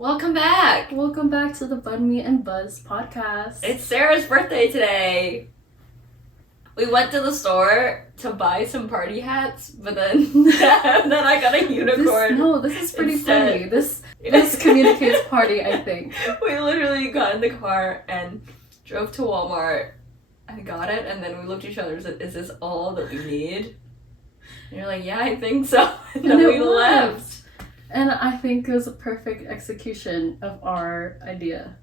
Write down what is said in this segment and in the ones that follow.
Welcome back! Welcome back to the Bun Me and Buzz podcast. It's Sarah's birthday today. We went to the store to buy some party hats, but then I got a unicorn. This is pretty funny. This communicates party, I think. We literally got in the car and drove to Walmart and got it, and then we looked at each other and said, "Is this all that we need?" And you're like, "Yeah, I think so." And then we left. And I think it was a perfect execution of our idea.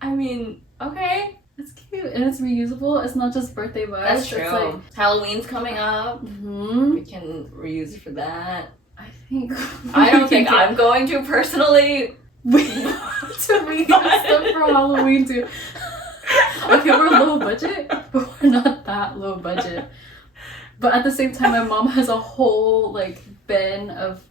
I mean, okay. It's cute and it's reusable. It's not just birthday vibes. That's true. It's like, Halloween's coming up. Mm-hmm. We can reuse it for that. I don't think I'm going to personally. To reuse them for Halloween too. Okay, we're low budget, but we're not that low budget. But at the same time, my mom has a whole bin of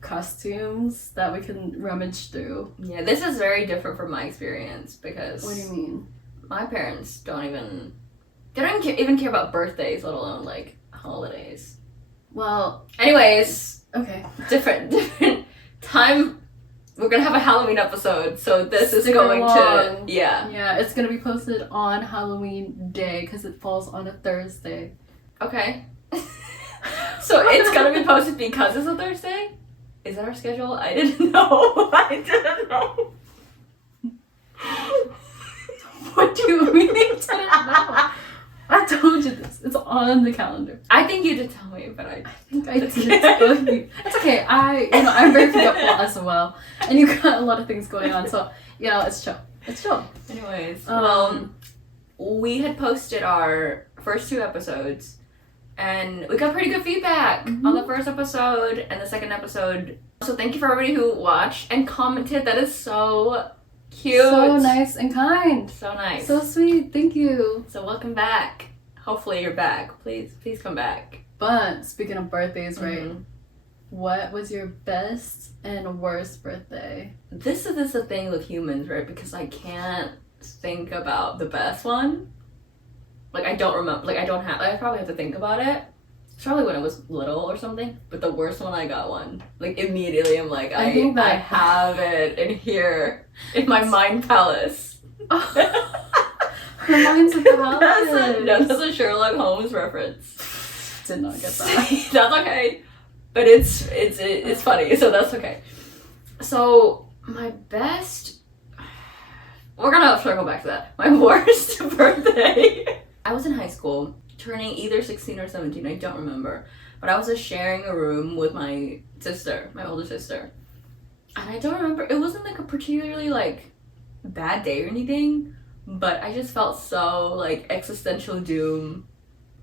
costumes that we can rummage through. Yeah, this is very different from my experience because... What do you mean? My parents don't even care about birthdays, let alone holidays. Well, anyways, okay. Different time. We're gonna have a Halloween episode, so this is going to Yeah, it's gonna be posted on Halloween day because it falls on a Thursday. Okay. So it's gonna be posted because it's a Thursday? Is that our schedule? I didn't know. What do you mean you didn't know? I told you this. It's on the calendar. I think you did tell me, but I think I did. It's okay. I'm very forgetful as well, and you got a lot of things going on, so it's chill. It's chill. Anyways, we had posted our first 2 episodes. And we got pretty good feedback on the first episode and the second episode. So thank you for everybody who watched and commented. That is so cute. So nice and kind. So nice. So sweet. Thank you. So welcome back. Hopefully you're back. Please come back. But speaking of birthdays, right? What was your best and worst birthday? This is the thing with humans, right? Because I can't think about the best one. I don't remember, I probably have to think about it. It's probably when I was little or something, but the worst one I got one. Immediately I'm like, I have it in here, in my mind palace. Her mind's a palace. That's a Sherlock Holmes reference. Did not get that. That's okay. But it's funny, so that's okay. So, my best... We're gonna circle back to that. My worst birthday... I was in high school, turning either 16 or 17, I don't remember. But I was just sharing a room with my sister, my older sister. And I don't remember, it wasn't a particularly bad day or anything, but I just felt so existential doom,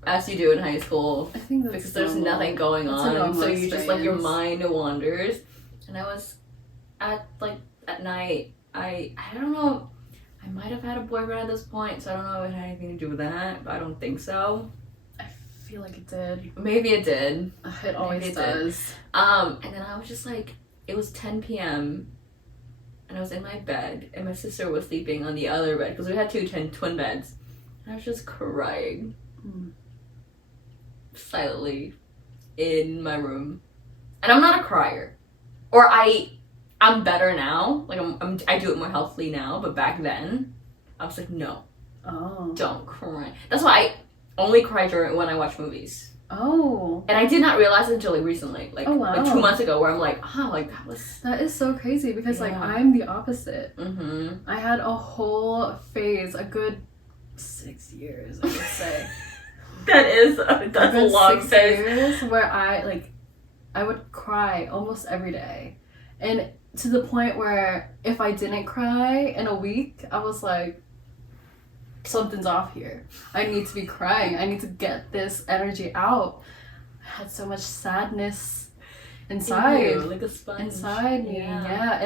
as you do in high school. I think that's because there's nothing going on, so you just your mind wanders. And I was at night, I don't know, I might have had a boyfriend at this point, so I don't know if it had anything to do with that, but I don't think so. I feel like it did. Maybe it did. It always does. And then I was just it was 10 p.m. and I was in my bed, and my sister was sleeping on the other bed, because we had 2 twin beds. And I was just crying. Silently in my room. And I'm not a crier. Or I'm better now. I do it more healthily now, but back then, I was like, no. Oh. Don't cry. That's why I only cry when I watch movies. Oh. And I did not realize it until recently. 2 months ago, where I'm that is so crazy, because I'm the opposite. I had a whole phase, a good 6 years, I would say. That's a long 6 phase. years where I would cry almost every day. And to the point where if I didn't cry in a week, I was like, something's off here. I need to be crying. I need to get this energy out. I had so much sadness inside. Like a sponge. Inside me, yeah.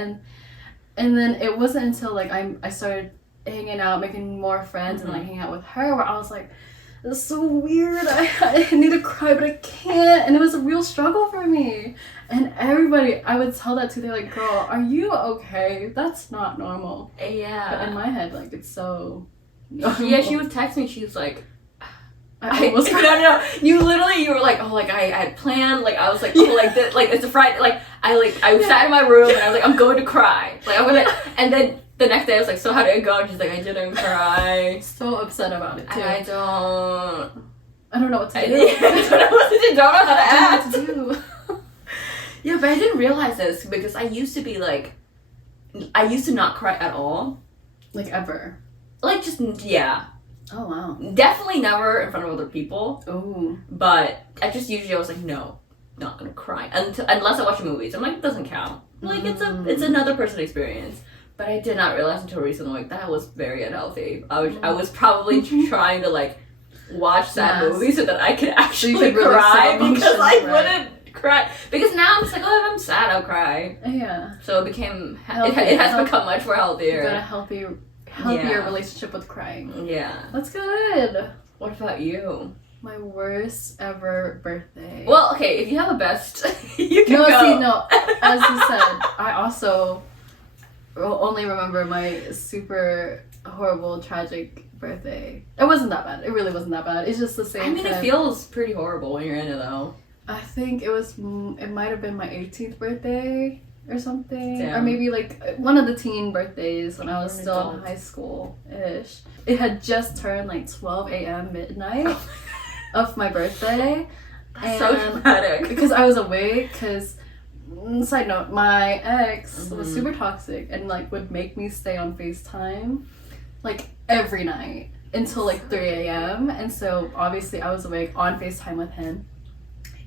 And then it wasn't until I started hanging out, making more friends, and hanging out with her, where I was like, this is so weird. I need to cry, but I can't. And it was a real struggle for me. And everybody, I would tell that to, they're like, girl, are you okay? That's not normal. Yeah. But in my head, it's so... Yeah, she would text me. She was like, I almost cried. No. You were like, oh, like I had planned. Like I was like, oh, like this, like it's a Friday. I sat in my room and I was like, I'm going to cry. Like I'm gonna. And then the next day I was like, so how did it go? And she's like, I didn't cry. So upset about it too. And I don't know what to do. I don't know what to do. Don't know how to act. I don't know what to do. Yeah, but I didn't realize this because I used to be like, I used to not cry at all. Like ever. Like just yeah. Oh wow. Definitely never in front of other people. Oh. But I was like, no, not gonna cry unless I watch movies. I'm like, it doesn't count. Like it's another person's experience. But I did not realize until recently, like that was very unhealthy. I was probably trying to like watch sad movies so that I could actually really cry because I right. wouldn't cry. Because now I'm just like, oh, if I'm sad, I'll cry. Yeah. So it became it has become much more healthier. You got a healthier relationship with crying. Yeah. That's good. What about you? My worst ever birthday. Well, okay, if you have a best, you can go. As you said, I also only remember my super horrible, tragic birthday. It wasn't that bad. It really wasn't that bad. It's just the same. I mean, it feels pretty horrible when you're in it, though. I think it might have been my 18th birthday or something. Damn. Or maybe like one of the teen birthdays when I was still in high school-ish. It had just turned like 12 a.m. midnight of my birthday. That's so dramatic. Because I was awake, because, side note, my ex was super toxic and like would make me stay on FaceTime like every night until like 3 a.m. And so obviously I was awake on FaceTime with him.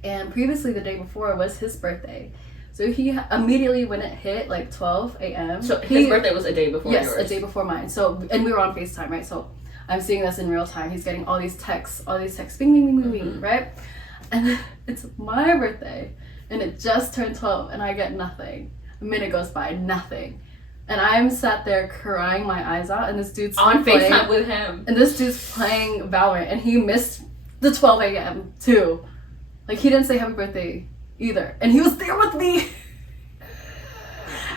And previously the day before was his birthday. So he immediately, when it hit like 12 a.m. So his birthday was a day before yours? Yes, a day before mine. So, and we were on FaceTime, right? So I'm seeing this in real time. He's getting all these texts, bing, bing, bing, bing, bing, right? And then it's my birthday, and it just turned 12, and I get nothing. A minute goes by, nothing. And I'm sat there crying my eyes out, and this dude's on FaceTime with him. And this dude's playing Valorant, and he missed the 12 a.m. too. Like, he didn't say happy birthday either. And he was there with me.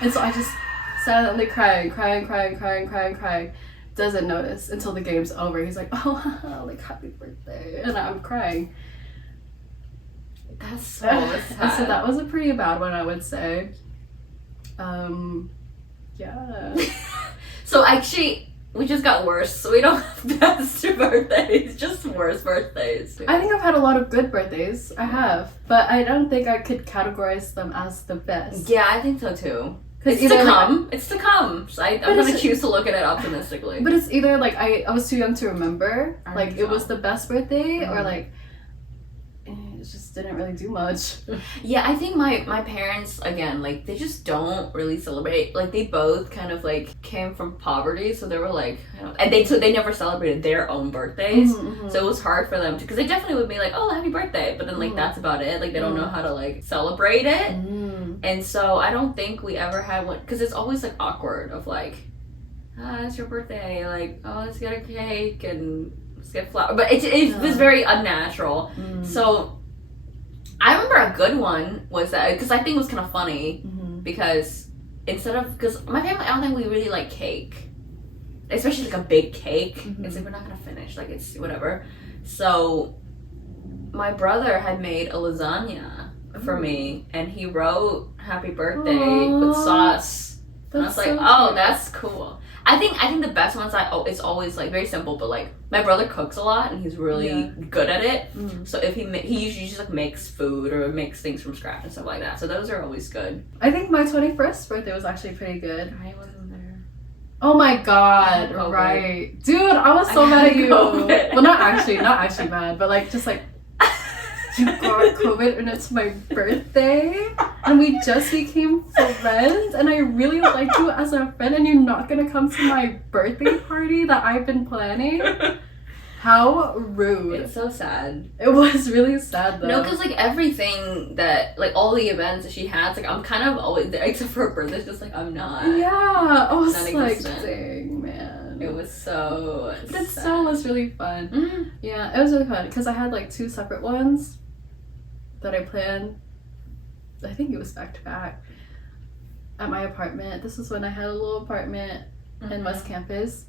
And so I just silently crying. Doesn't notice until the game's over. He's like, oh, like, happy birthday. And I'm crying. That's so sad. And so that was a pretty bad one, I would say. Yeah. So actually, we just got worse. So we don't have best birthdays, just worse birthdays. I think I've had a lot of good birthdays. I have. But I don't think I could categorize them as the best. Yeah, I think so too. It's to come. So I'm going to choose to look at it optimistically. But it's either like I was too young to remember, like it was the best birthday, or like it just didn't really do much. Yeah, I think my parents, again, like they just don't really celebrate. Like they both kind of like came from poverty, so they were like, and they never celebrated their own birthdays. So it was hard for them to, because they definitely would be like, oh, happy birthday, but then like that's about it. Like they don't know how to like celebrate it. And so I don't think we ever had one, because it's always like awkward of like, it's your birthday, like, oh, let's get a cake and let's get flowers. But it was very unnatural. So I remember a good one was that, because I think it was kind of funny, because because my family, I don't think we really like cake, especially like a big cake. It's like, we're not gonna finish, like it's whatever. So my brother had made a lasagna for me, and he wrote happy birthday with sauce. And I was like, oh, that's cool. I think the best ones it's always like very simple, but like my brother cooks a lot and he's really good at it. So if he usually just like makes food or makes things from scratch and stuff like that. So those are always good. I think my 21st birthday was actually pretty good. I wasn't there. Oh my god, right. Dude, I was so mad at you. Well, not actually mad, but like just like you got COVID and it's my birthday and we just became friends and I really like you as a friend and you're not gonna come to my birthday party that I've been planning? How rude. It's so sad. It was really sad though. No, because like everything that, like all the events that she has, like I'm kind of always there, except for her birthday, just like I'm not. Yeah, I was like, dang man. It was so That still was really fun. Yeah, it was really fun because I had like 2 separate ones that I planned. I think it was back to back at my apartment. This is when I had a little apartment in West Campus.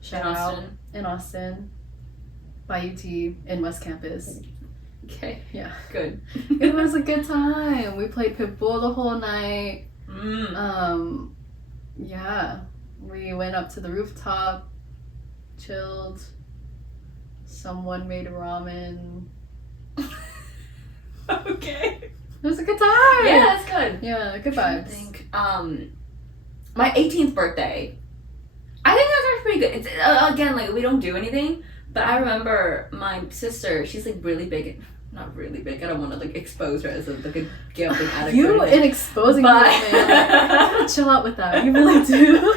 Shout out in Austin. by UT in West Campus. Okay. Yeah. Good. It was a good time. We played Pitbull the whole night. Yeah. We went up to the rooftop, chilled. Someone made ramen. Okay. It was a good time. Yeah, that's good. Yeah, good I vibes. think my 18th birthday. I think that was pretty good. It's again, like, we don't do anything, but I remember my sister. She's like really big. Not really big. I don't want to like expose her as a gambling addict. You in exposing her, man. You gotta chill out with that. You really do.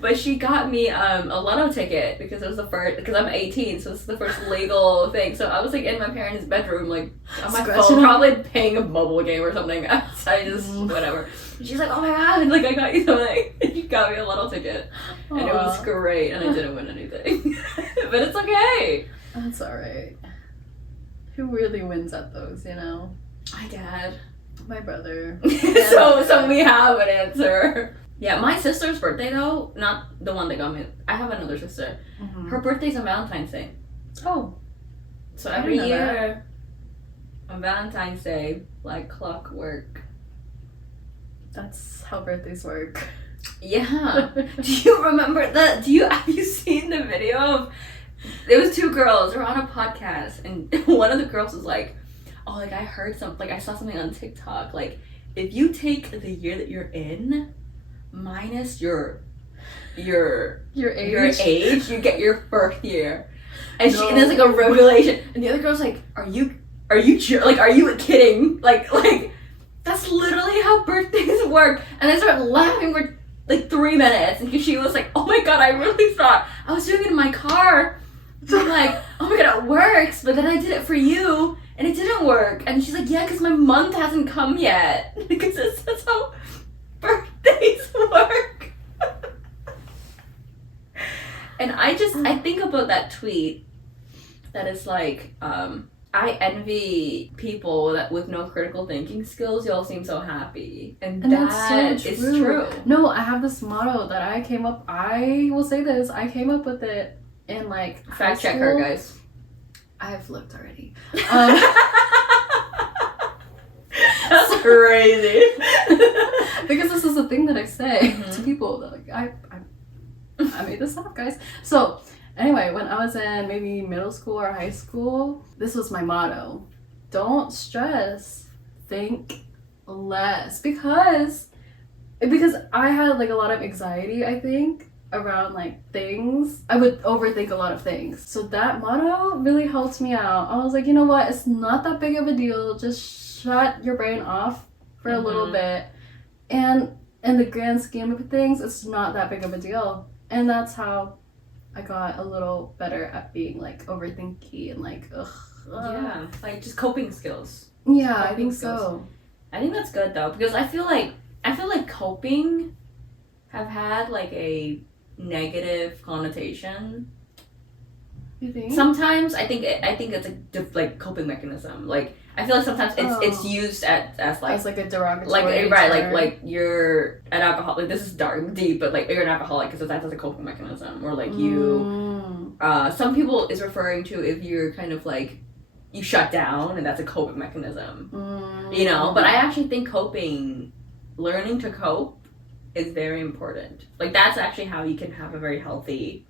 But she got me a lotto ticket because it was the first. Because I'm 18, so it's the first legal thing. So I was like in my parents' bedroom, like on my phone, probably playing a mobile game or something. So I just whatever. And she's like, "Oh my god! Like I got you something." And she got me a lotto ticket, and it was great. And I didn't win anything, but it's okay. That's alright. Who really wins at those? You know, My dad. my brother. So we have an answer. Yeah, my sister's birthday though, not the one that got me. I have another sister. Mm-hmm. Her birthday's on Valentine's Day. Oh. So I every didn't know year on Valentine's Day, like clockwork. That's how birthdays work. Yeah. Do you remember have you seen the video of, there was two girls, they were on a podcast, and one of the girls was like, oh, like I heard something, like I saw something on TikTok, like if you take the year that you're in minus your age, you get your birth year. And and there's like a revelation, and the other girl's like, are you kidding? Like that's literally how birthdays work. And I started laughing for like 3 minutes, and she was like, oh my god, I really thought I was doing it in my car. So I'm like, oh my god, it works, but then I did it for you and it didn't work. And she's like, yeah, because my month hasn't come yet. Because that's how birthdays work. And I think about that tweet that is like, I envy people that with no critical thinking skills. Y'all seem so happy, and that is true. No, I have this motto that I came up. I will say this. I came up with it in like fact check her, guys. I've looked already. That's crazy. Because this is a thing that I say to people. That, like I made this up, guys. So. Anyway, when I was in maybe middle school or high school, this was my motto. Don't stress, think less. Because I had like a lot of anxiety, I think, around like things. I would overthink a lot of things. So that motto really helped me out. I was like, you know what? It's not that big of a deal. Just shut your brain off for a little bit. And in the grand scheme of things, it's not that big of a deal. And that's how I got a little better at being like overthinky and like yeah, like just coping skills. Yeah, I think so. I think that's good though, because I feel like coping have had like a negative connotation. You think? Sometimes I think it's a like coping mechanism. Like I feel like sometimes it's used as like a derogatory like right like you're an alcoholic. Like, this is deep, but like you're an alcoholic because that's as a coping mechanism. Or like you, some people is referring to if you're kind of like you shut down and that's a coping mechanism. You know, but I actually think learning to cope is very important. Like that's actually how you can have a very healthy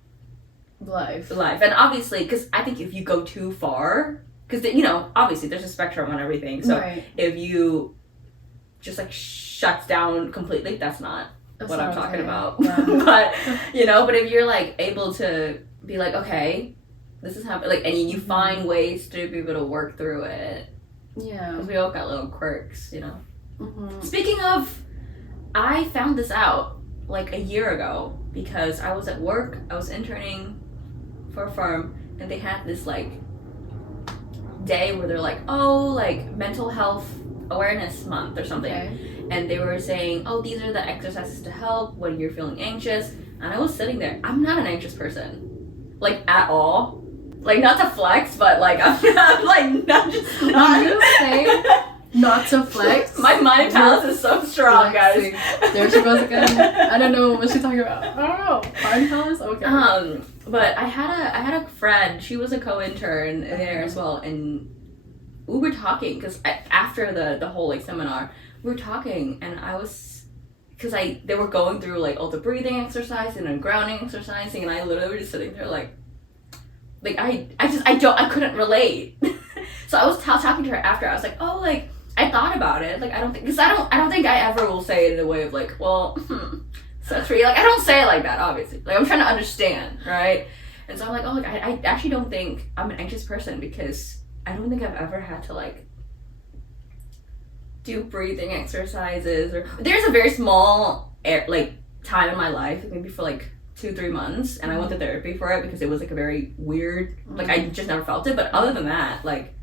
life. And obviously, because I think if you go too far, because you know, obviously there's a spectrum on everything. So if you just like shuts down completely, that's not what I'm talking about. Yeah. But you know, but if you're like able to be like, okay, this is happening, like, and you find ways to be able to work through it. Yeah. Because we all got little quirks, you know. Speaking of, I found this out like a year ago because I was at work. I was interning for a firm, and they had this like day where they're like, oh, like mental health awareness month or something. Okay. And they were saying, oh, these are the exercises to help when you're feeling anxious. And I was sitting there. I'm not an anxious person, like at all. Like not to flex, but like I'm like not just not. Not to flex. My mind palace is so strong, Flexing. guys. There she goes again. I don't know what she's talking about. I don't know. Mind palace? Okay. But I had a friend. She was a co-intern there as well, and we were talking because after the whole like seminar, we were talking, and I was because they were going through like all the breathing exercise and then grounding exercising, and I literally was just sitting there like I couldn't relate. So I was talking to her after. I was like, oh, like I thought about it. Like I don't think I ever will say it in a way of like, well, so that's really like I don't say it like that, obviously. Like I'm trying to understand, right? And so I'm like, oh, like I actually don't think I'm an anxious person because I don't think I've ever had to like do breathing exercises or there's a very small time in my life, like maybe for like 2-3 months, and I went to therapy for it because it was like a very weird, like I just never felt it. But other than that, like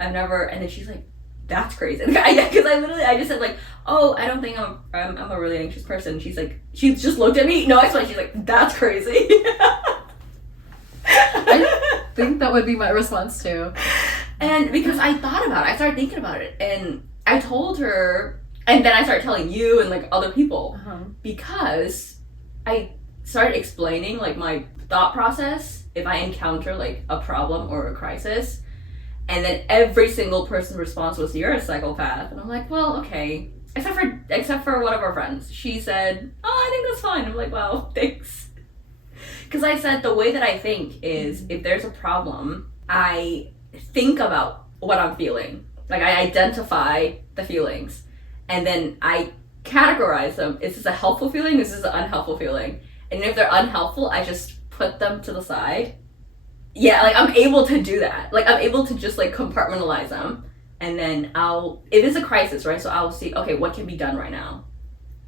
I've never. And then she's like, "That's crazy," because I just said like, "Oh, I don't think I'm a really anxious person." She's like, she just looked at me, no explanation. She's like, "That's crazy." I think that would be my response too. And because I thought about it, I started thinking about it, and I told her, and then I started telling you and like other people because I started explaining like my thought process if I encounter like a problem or a crisis, and then every single person's response was, "You're a psychopath," and I'm like, well, okay, except for one of our friends, she said, "Oh, I think that's fine." I'm like, wow, thanks, because I said the way that I think is if there's a problem, I think about what I'm feeling, like I identify the feelings, and then I categorize them. Is this a helpful feeling? Is this an unhelpful feeling? And if they're unhelpful, I just put them to the side. Yeah, like I'm able to do that. Like I'm able to just like compartmentalize them, and then it is a crisis, right? So I'll see, okay, what can be done right now?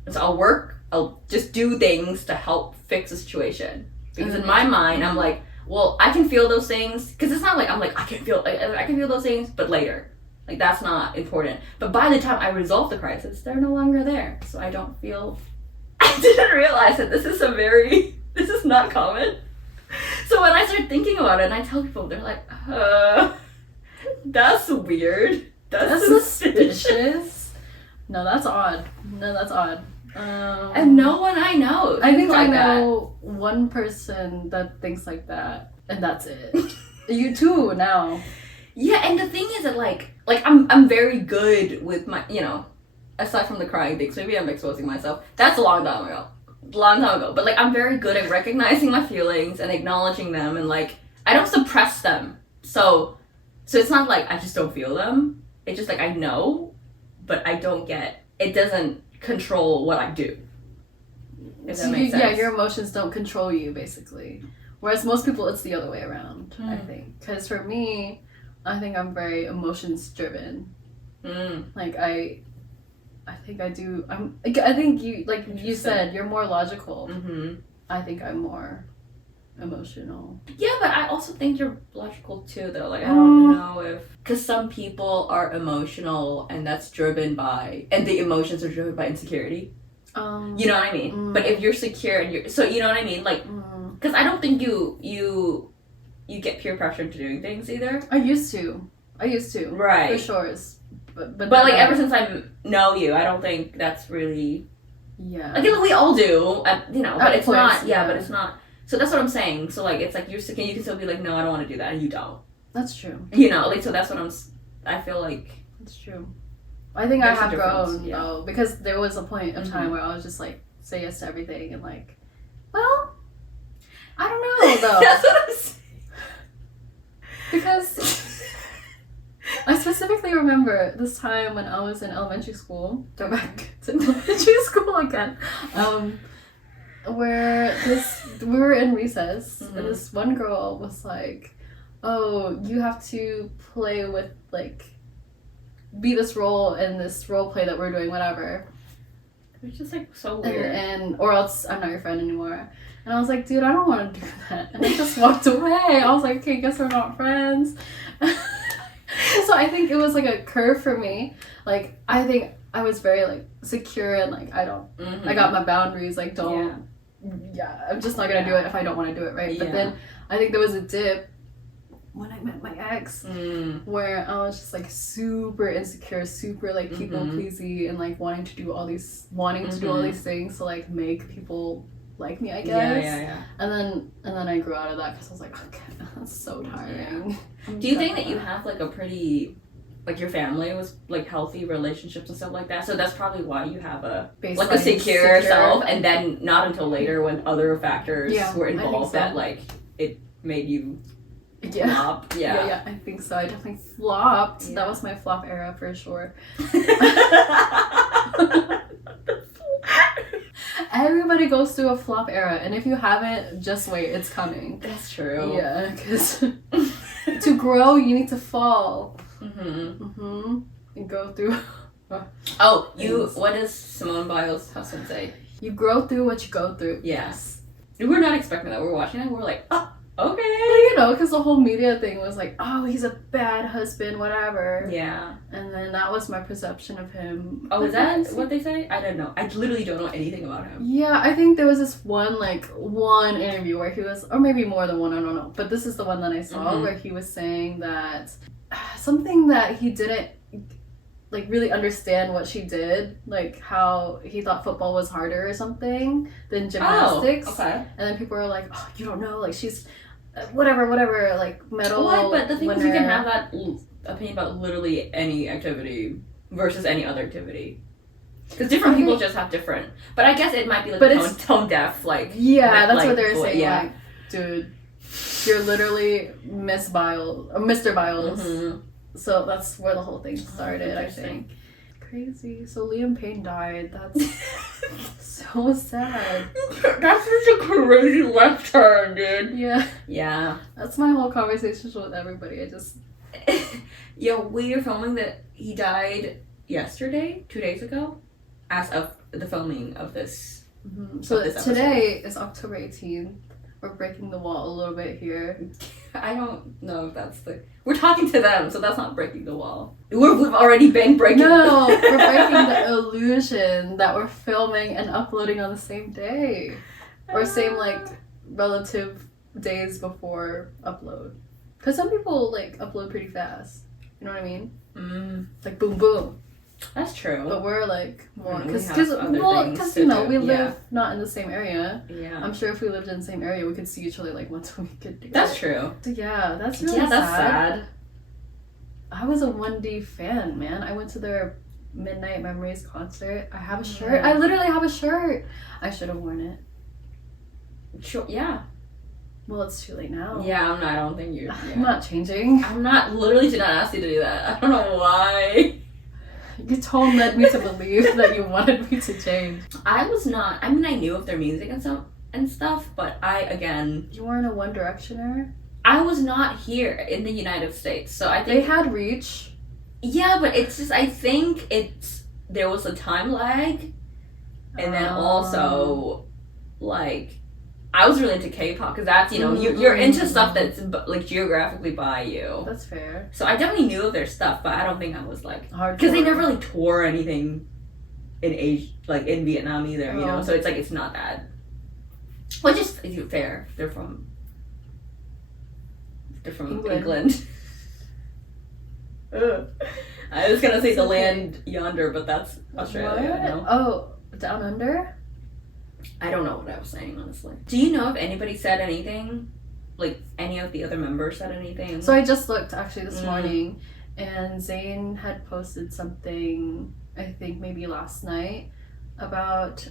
And so I'll just do things to help fix the situation. Because in my mind, I'm like, well, I can feel those things, because it's not like I'm like, I can feel those things, but later. Like, that's not important. But by the time I resolve the crisis, they're no longer there. So I don't feel... I didn't realize that this is not common. So when I start thinking about it and I tell people, they're like, that's weird. That's suspicious. No, that's odd. And no one I know. I think I know one person that thinks like that, and that's it. You too, now. Yeah, and the thing is that like I'm very good with my, aside from the crying things, maybe I'm exposing myself. That's a long time ago. But like I'm very good at recognizing my feelings and acknowledging them, and like I don't suppress them. So it's not like I just don't feel them. It's just like I know, but I don't get, it doesn't control what I do. If that makes sense. Yeah, your emotions don't control you, basically. Whereas most people, it's the other way around, I think. Because for me, I think I'm very emotions driven. Like I think I do. I think you, like you said, you're more logical. I think I'm more emotional. Yeah, but I also think you're logical too, though. Like I don't know if, because some people are emotional and that's driven by, and the emotions are driven by insecurity. You know what I mean? But if you're secure and you're, so you know what I mean? Like, because I don't think you get peer pressure into doing things either. I used to. Right. For sure. But like ever since I know you, I don't think that's really. Yeah. Like we all do, but it's not. Yeah, but it's not. So that's what I'm saying. So like it's like you're secure, you can still be like, no, I don't want to do that, and you don't. That's true. Like so that's what I feel like. That's true. I think I have grown though, because there was a point of time where I was just like say yes to everything and like, well, I don't know though. That's what I'm saying. Because I specifically remember this time when I was in elementary school. Go back to elementary school again. Where we were in recess, and this one girl was like, "Oh, you have to play with like." Be this role in this role play that we're doing, whatever. It's just like so weird. And or else I'm not your friend anymore. And I was like, dude, I don't want to do that. And I just walked away. I was like, okay, guess we're not friends. So I think it was like a curve for me. Like I think I was very like secure and like I got my boundaries. Like I'm just not gonna do it if I don't want to do it, right? But then I think there was a dip when I met my ex, where I was just like super insecure, super like people pleasy, and like wanting to do all these things to like make people like me, I guess. Yeah. And then I grew out of that because I was like, okay, that's so tiring. Yeah. Do you think that you have like a pretty, like your family was like healthy relationships and stuff like that? So that's probably why you have a like a secure self, and then not until later when other factors were involved that like it made you flop. Yeah, I think so. I definitely flopped. Yeah. That was my flop era for sure. Everybody goes through a flop era, and if you haven't, just wait, it's coming. That's true. Yeah, because to grow, you need to fall. And go through. What does Simone Biles' husband say? You grow through what you go through. Yes. We were not expecting that. We were watching it, and we were like, oh, okay. Well, you know, because the whole media thing was like, oh, he's a bad husband, whatever. Yeah. And then that was my perception of him. Oh, is that what they say? I don't know. I literally don't know anything about him. Yeah, I think there was this one interview where he was, or maybe more than one, I don't know. But this is the one that I saw where he was saying that something that he didn't like really understand what she did, like how he thought football was harder or something than gymnastics. Oh, okay. And then people were like, oh, you don't know, like she's whatever, like medal. What? But the thing is, you can have that opinion about literally any activity versus any other activity. Because different people just have different. But I guess it might be like tone deaf, like. Yeah, that's what they're saying. Yeah. Like, dude, you're literally Miss Biles, or Mr. Biles. So that's where the whole thing started, I think. Crazy. So Liam Payne died. That's so sad. That's such a crazy left turn, dude. Yeah. Yeah. That's my whole conversation with everybody. I just... Yo, we are filming that he died yesterday, 2 days ago, as of the filming of this. So today is October 18th. We're breaking the wall a little bit here. I don't know if that's the... We're talking to them, so that's not breaking the wall. We've already been breaking No, we're breaking the illusion that we're filming and uploading on the same day. Or same, like, relative days before upload. Because some people, like, upload pretty fast. You know what I mean? Like, boom, boom. That's true. But we're like more because you know we live not in the same area. Yeah. I'm sure if we lived in the same area, we could see each other like once a week. That's true. So yeah, that's really sad. I was a 1D fan, man. I went to their Midnight Memories concert. I have a shirt. I literally have a shirt. I should have worn it. Sure. Yeah. Well, it's too late now. Yeah, I don't think you. Yeah. I'm not changing. Literally did not ask you to do that. I don't know why. Your tone led me to believe that you wanted me to change. I was not. I mean, I knew of their music and stuff, but You weren't a One Directioner? I was not here in the United States, so I think... They had reach. Yeah, but it's just, I think there was a time lag, and then also, like... I was really into K-pop because that's, you know, you're into stuff that's like geographically by you. That's fair. So I definitely knew of their stuff, but I don't think I was like because they never really tour anything in Asia, like in Vietnam either, you know. So it's like it's not that. Which is fair. They're from England. I was gonna say the land yonder, but that's Australia. What? No? Oh, down under. I don't know what I was saying, honestly. Do you know if anybody said anything? Like, any of the other members said anything? So I just looked, actually, this morning, and Zayn had posted something, I think maybe last night, about,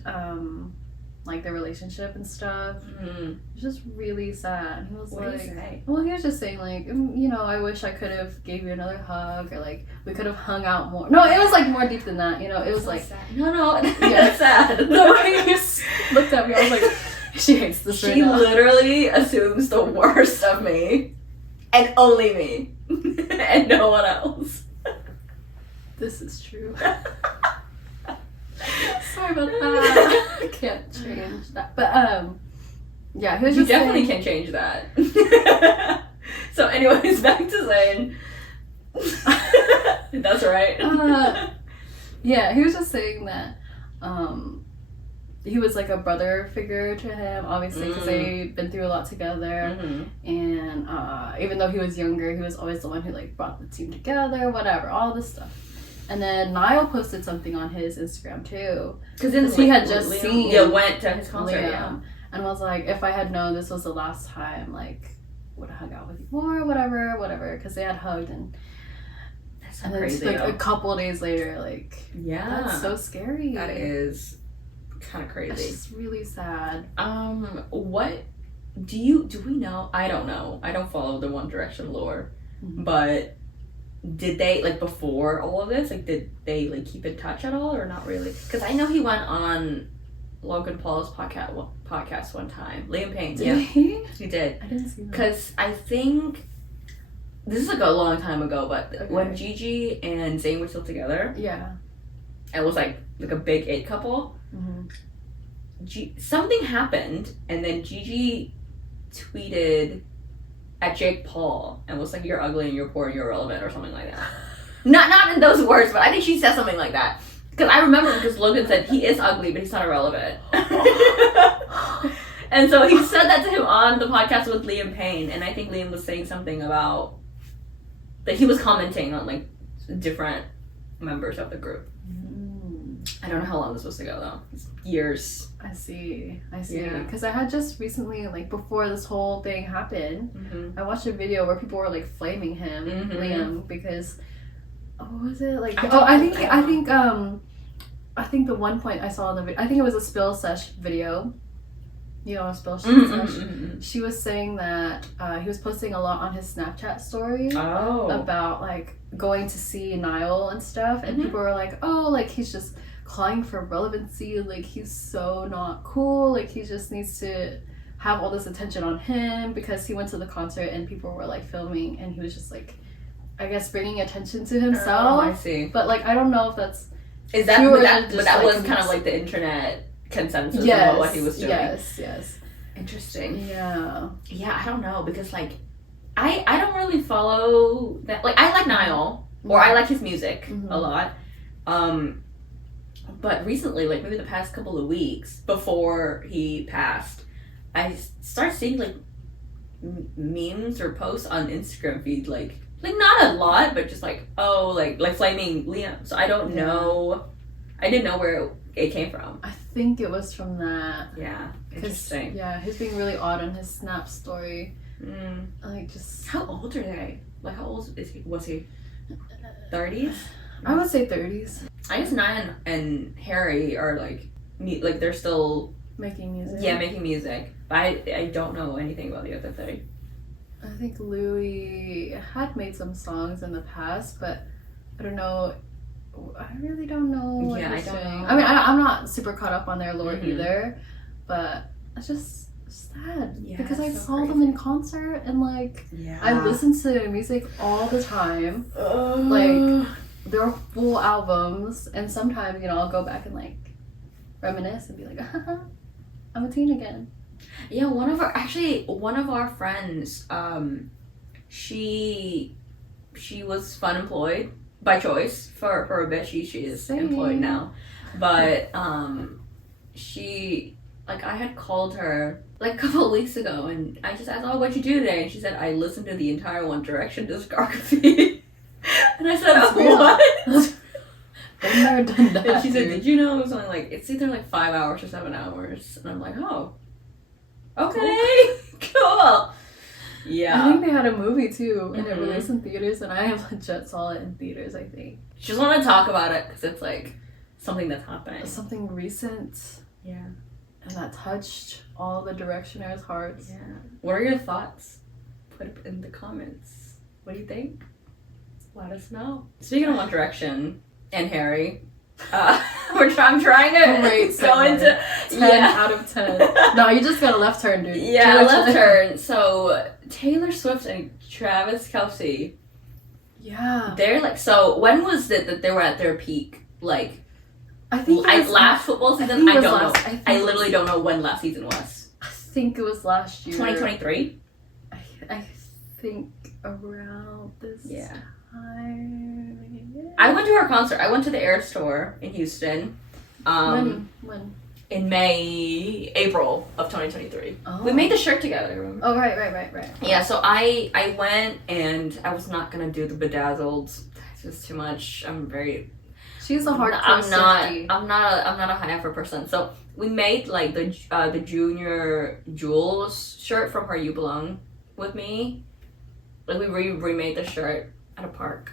like, their relationship and stuff. It's just really sad. He was what did he say? Well, he was just saying, like, you know, I wish I could have gave you another hug, or, like, we could have hung out more. No, it was, like, more deep than that, you know? It was, so like... Sad. No, that's sad. The way he looked at me, I was like, she hates this right now. She literally assumes the worst of me. And only me. And no one else. This is true. Sorry about that. I can't change that. But, yeah, he was just definitely can change that. So, anyways, back to Zayn. That's right. Yeah, he was just saying that, he was like a brother figure to him, obviously, because they've been through a lot together. And even though he was younger, he was always the one who like brought the team together, whatever, all this stuff. And then Niall posted something on his Instagram too, because he had just went to his concert, and was like, if I had known this was the last time, like, would have hung out with you more, whatever, because they had hugged. And that's so crazy. Then like a couple of days later, like, that's so scary. That is kind of crazy. It's just really sad. What do we know? I don't know. I don't follow the One Direction lore, but did they, like, before all of this, like, did they like keep in touch at all, or not really? Because I know he went on Logan Paul's podcast one time. Liam Payne, Did he? He did. I didn't see that. Because I think this is like a long time ago, but when Gigi and Zayn were still together, it was like a big it couple. Something happened, and then Gigi tweeted at Jake Paul and was like, "You're ugly and you're poor and you're irrelevant," or something like that. Not in those words, but I think she said something like that. Because I remember, because Logan said he is ugly, but he's not irrelevant. And so he said that to him on the podcast with Liam Payne, and I think Liam was saying something about that he was commenting on like different members of the group. I don't know how long this was to go though. It's years. I see. Yeah. Because I had just recently, like before this whole thing happened, I watched a video where people were like flaming him, Liam, because what was it like? I think the one point I saw in the video, I think it was a Spill Sesh video. You know, a Spill Sesh. She was saying that he was posting a lot on his Snapchat story about like going to see Niall and stuff, and people were like, "Oh, like he's just clawing for relevancy. Like he's so not cool. Like he just needs to have all this attention on him because he went to the concert and people were like filming, and he was just like, I guess, bringing attention to himself." I see. But like, I don't know if that's but that was kind of like the internet consensus about what he was doing. Yes. Interesting. Yeah, I don't know, because like I don't really follow that. Like, I like Niall, or I like his music a lot. But recently, like maybe the past couple of weeks before he passed, I started seeing like memes or posts on Instagram feed, like not a lot, but just like like flaming Liam. So I don't know. I didn't know where it came from. I think it was from that. Yeah, interesting. Yeah, he's being really odd on his Snap story. Like, just how old are they? Like, how old was he? 30s? I would say 30s. I guess Niall and Harry are like they're still making music. Yeah, making music. But I don't know anything about the other thing. I think Louis had made some songs in the past, but I don't know. I really don't know what he's doing. I mean, I'm not super caught up on their lore either, but it's just sad because I saw them in concert and like I listen to their music all the time, like their full albums, and sometimes I'll go back and like reminisce and be like, I'm a teen again. Yeah, one of our friends, she was fun employed by choice for a bit. She is employed now, but she, like, I had called her like a couple of weeks ago, and I just asked, "Oh, what'd you do today?" And she said, "I listened to the entire One Direction discography." And I said, "What?" I've never done that. And she said, "Did you know it was only like, it's either like 5 hours or 7 hours?" And I'm like, "Oh, okay, cool." Yeah. I think they had a movie too, and it released in theaters, and I legit saw it in theaters, I think. Just want to talk about it because it's like something that's happening. Something recent. Yeah. And that touched all the Directioners' hearts. Yeah. What are your thoughts? Put it in the comments. What do you think? Let us know. Speaking of One Direction and Harry, I'm trying to go into 10 out of 10. No, you just got a left turn, dude. Yeah, left turn. So Taylor Swift and Travis Kelce. Yeah. They're like, so when was it that they were at their peak? Like, I think last football season. I don't know. I literally don't know when last season was. I think it was last year. 2023. I think around this time. I went to her concert. I went to the Air Store in Houston. When? in April of 2023. Oh. We made the shirt together, remember? Oh, right. Yeah, so I went and I was not gonna do the bedazzled. It's just too much. She's a hardcore Swiftie. I'm not a high effort person. So we made like the Junior Jules shirt from Her You Belong with Me. Like we remade the shirt at a park.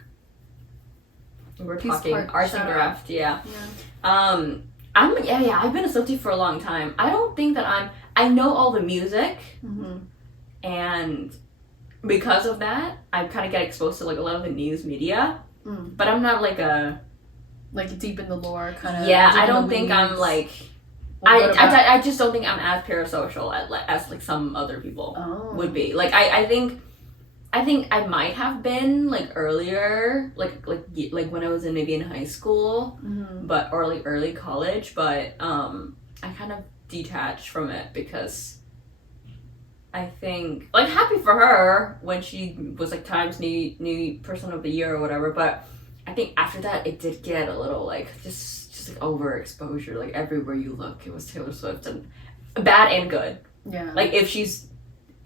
We were talking arts and craft, yeah. I've been a Swiftie for a long time. I don't think that I know all the music, and because of that, I kind of get exposed to like a lot of the news media. But I'm not like deep in the lore kind of. Yeah, I don't think I'm like. I just don't think I'm as parasocial as like some other people would be. Like I think I might have been like earlier, like when I was maybe in high school, but or like early college. But I kind of detached from it because I think like happy for her when she was like Times New Person of the Year or whatever. But I think after that it did get a little like just like overexposure. Like everywhere you look, it was Taylor Swift, and bad and good. Yeah. Like if she's.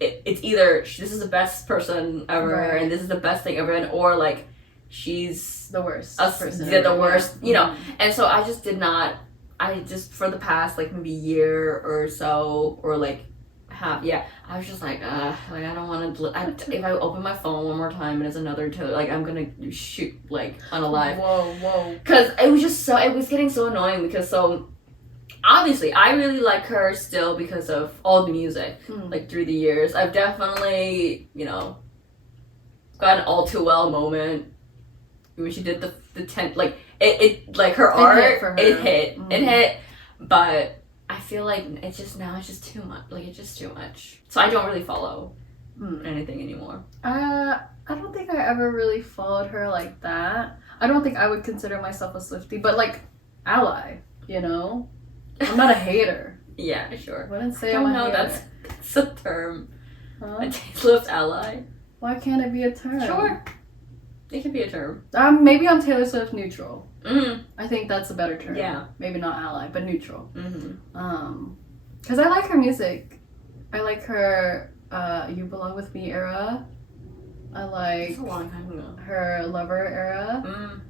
It's either this is the best person ever and this is the best thing ever, or like she's the worst person. Yeah, the worst, you know. And so I just did not. I just for the past like maybe year or so, or like I was just like I don't want to. If I open my phone one more time and it's another Taylor, like I'm gonna shoot like unalive. Whoa. Because it was getting so annoying because obviously, I really like her still because of all the music, like through the years. I've definitely, got an all too well moment when she did the 10, like it like her art, it hit, but I feel like it's just too much. Like it's just too much. So I don't really follow anything anymore. I don't think I ever really followed her like that. I don't think I would consider myself a Swiftie, but like ally, I'm not a hater. Yeah, sure. I wouldn't say I'm a hater. That's a term. A Taylor Swift ally. Why can't it be a term? Sure. It can be a term. Maybe I'm Taylor Swift neutral. I think that's a better term. Yeah. Maybe not ally, but neutral. Because I like her music. I like her You Belong With Me era. I like that's a long time ago. Her Lover era.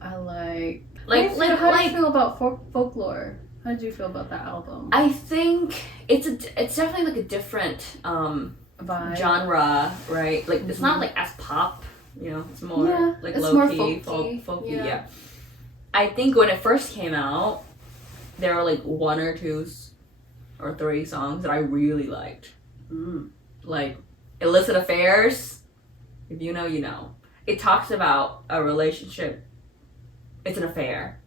I like how do you feel about folklore? How did you feel about that album? I think it's definitely like a different vibe. Genre, right? Like it's not like as pop, it's more like low more key, folky. Yeah. I think when it first came out, there were like 1 or 2 or 3 songs that I really liked. Like Illicit Affairs, if you know, you know. It talks about a relationship. It's an affair.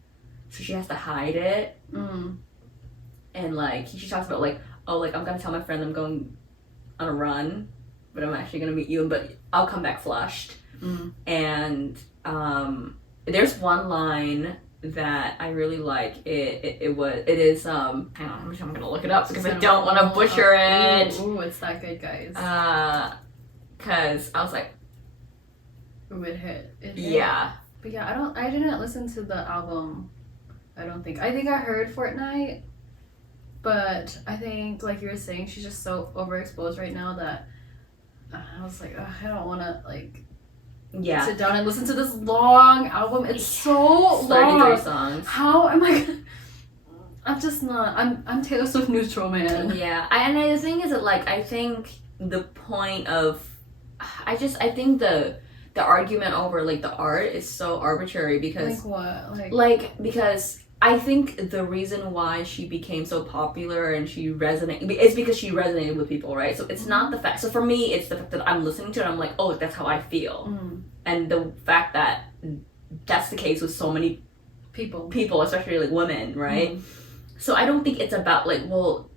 So she has to hide it. And like she talks about like, oh, like I'm gonna tell my friend I'm going on a run, but I'm actually gonna meet you, but I'll come back flushed. And there's one line that I really like. It is hang on, I'm gonna look it up because I don't want to butcher it. Ooh, it's that good, guys. Cause I was like, ooh, it hit. Yeah. But yeah, I didn't listen to the album. I think I heard Fortnite, but I think like you were saying, she's just so overexposed right now that I was like, I don't want to like sit down and listen to this long album. It's so 33 long. songs. How am I gonna... I'm just not. I'm Taylor Swift neutral, man. Yeah, and the thing is that like I think the point of I think the argument over like the art is so arbitrary because like what? Like because I think the reason why she became so popular and she resonated is because she resonated with people, right? So it's not the fact. So for me, it's the fact that I'm listening to it and I'm like, oh, that's how I feel. And the fact that that's the case with so many people, especially like women, right? So I don't think it's about like, well,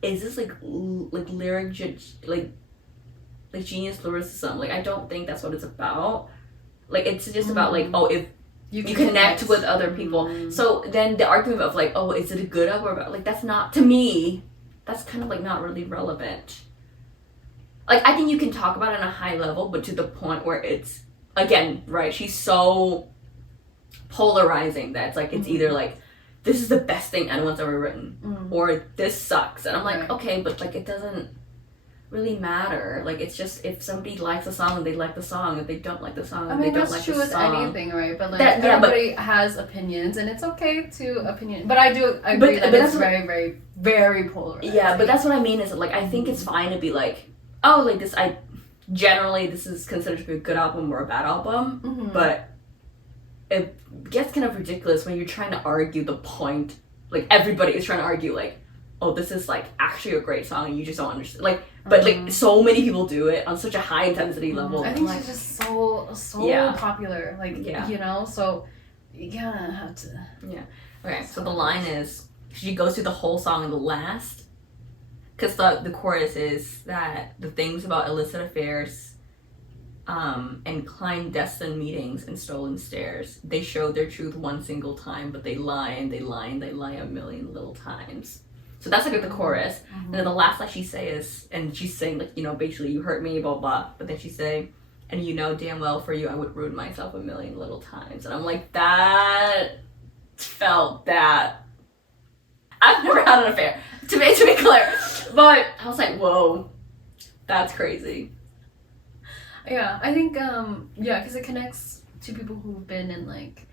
is this like lyric like genius lyricism? Like I don't think that's what it's about. Like it's just about like, oh, if you connect with other people. So then the argument of like, oh, is it a good album or bad? Like that's not, to me, that's kind of like not really relevant. Like I think you can talk about it on a high level, but to the point where it's, again, right, she's so polarizing that it's like, it's either like this is the best thing anyone's ever written, or this sucks, and I'm like, okay, but like it doesn't really matter. Like it's just if somebody likes a song, they like the song. If they don't like the song, I mean, they don't that's like true the with song. anything, right? But like everybody has opinions, and it's okay to opinion. But I do agree but that it's very, very, very polarized. Yeah, but that's what I mean. Is like I think it's fine to be like, oh, like this. Generally this is considered to be a good album or a bad album, but it gets kind of ridiculous when you're trying to argue the point. Like everybody is trying to argue like, oh, this is like actually a great song and you just don't understand. Like, but like so many people do it on such a high intensity level. I think she's just so popular. Like you know, so you gotta have to. Yeah. Okay, so the line is she goes through the whole song in the last, because the chorus is that the things about illicit affairs. And clandestine meetings and stolen stairs. They show their truth one single time, but they lie and they lie and they lie a million little times. So that's like the chorus. And then the last line she says, and she's saying like, you know, basically you hurt me, blah, blah. But then she say, and you know damn well for you I would ruin myself a million little times. And I'm like, that felt that. I've never had an affair, to be clear. But I was like, whoa, that's crazy. Yeah, I think, because it connects to people who've been in, like,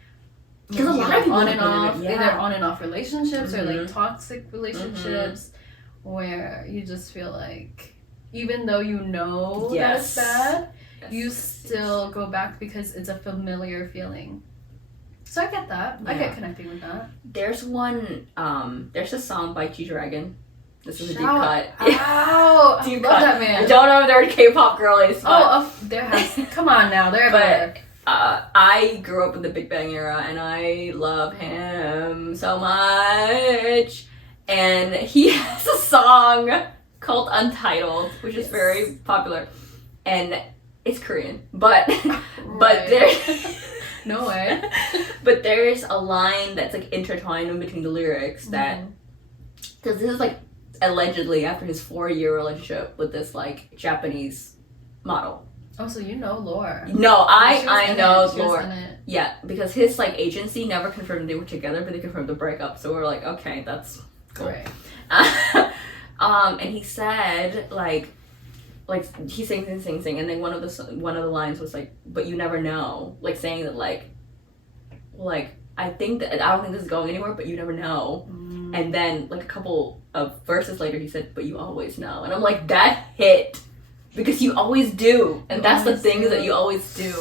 because a lot of people on and off, either on and off relationships or, like, toxic relationships where you just feel like, even though you know that it's bad, you still go back because it's a familiar feeling. So I get that. I get connecting with that. There's one, there's a song by G-Dragon. This is a deep cut. Ow! Deep I love that man. I don't know if they're K-pop girlies. There has. Come on now, they're better. I grew up in the Big Bang era, and I love him so much. And he has a song called Untitled, which is very popular, and it's Korean. But there. No way. But there's a line that's like intertwined in between the lyrics that, because this is like allegedly after his 4-year relationship with this like Japanese model. Oh, so you know lore. No, I know lore. Yeah, because his like agency never confirmed they were together, but they confirmed the breakup. So we're like, okay, that's cool. Right. And he said like he sings, and then one of the lines was like, but you never know, like saying that like I don't think this is going anywhere, but you never know. And then like a couple of verses later he said, but you always know. And I'm like, that hit, because you always do, and that's the thing is that you always do.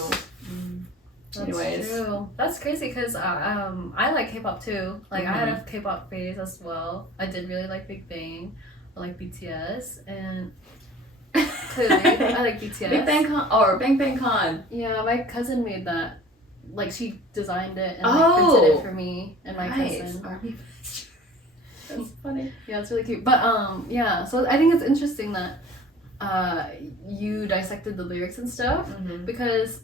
That's true. That's crazy because I like K-pop too. Like I had a K-pop phase as well. I did really like Big Bang. I like BTS, and clearly I like BTS. Big Bang Con or Bang Bang Con. Yeah, my cousin made that. Like she designed it and like, printed it for me and my cousin. That's funny. Yeah, it's really cute. But so I think it's interesting that you dissected the lyrics and stuff because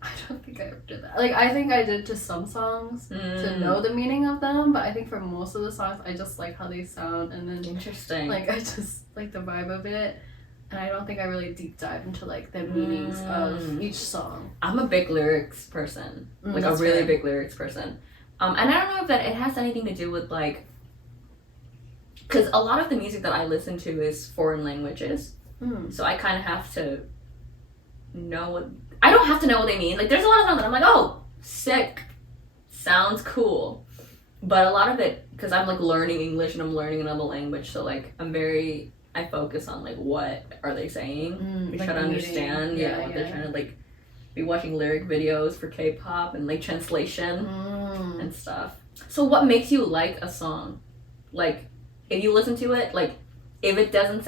I don't think I ever did that. Like I think I did to some songs to know the meaning of them, but I think for most of the songs I just like how they sound, and then interesting. Like I just like the vibe of it. And I don't think I really deep dive into like the meanings of each song. I'm a big lyrics person, like a really big lyrics person. And I don't know if that it has anything to do with like, because a lot of the music that I listen to is foreign languages, so I kind of have to know what. I don't have to know what they mean. Like there's a lot of songs that I'm like, oh, sick, sounds cool, but a lot of it because I'm like learning English and I'm learning another language, so like I focus on like what are they saying. We try to understand what they're trying to like be watching lyric videos for K-pop and like translation and stuff. So what makes you like a song? Like if you listen to it, like if it doesn't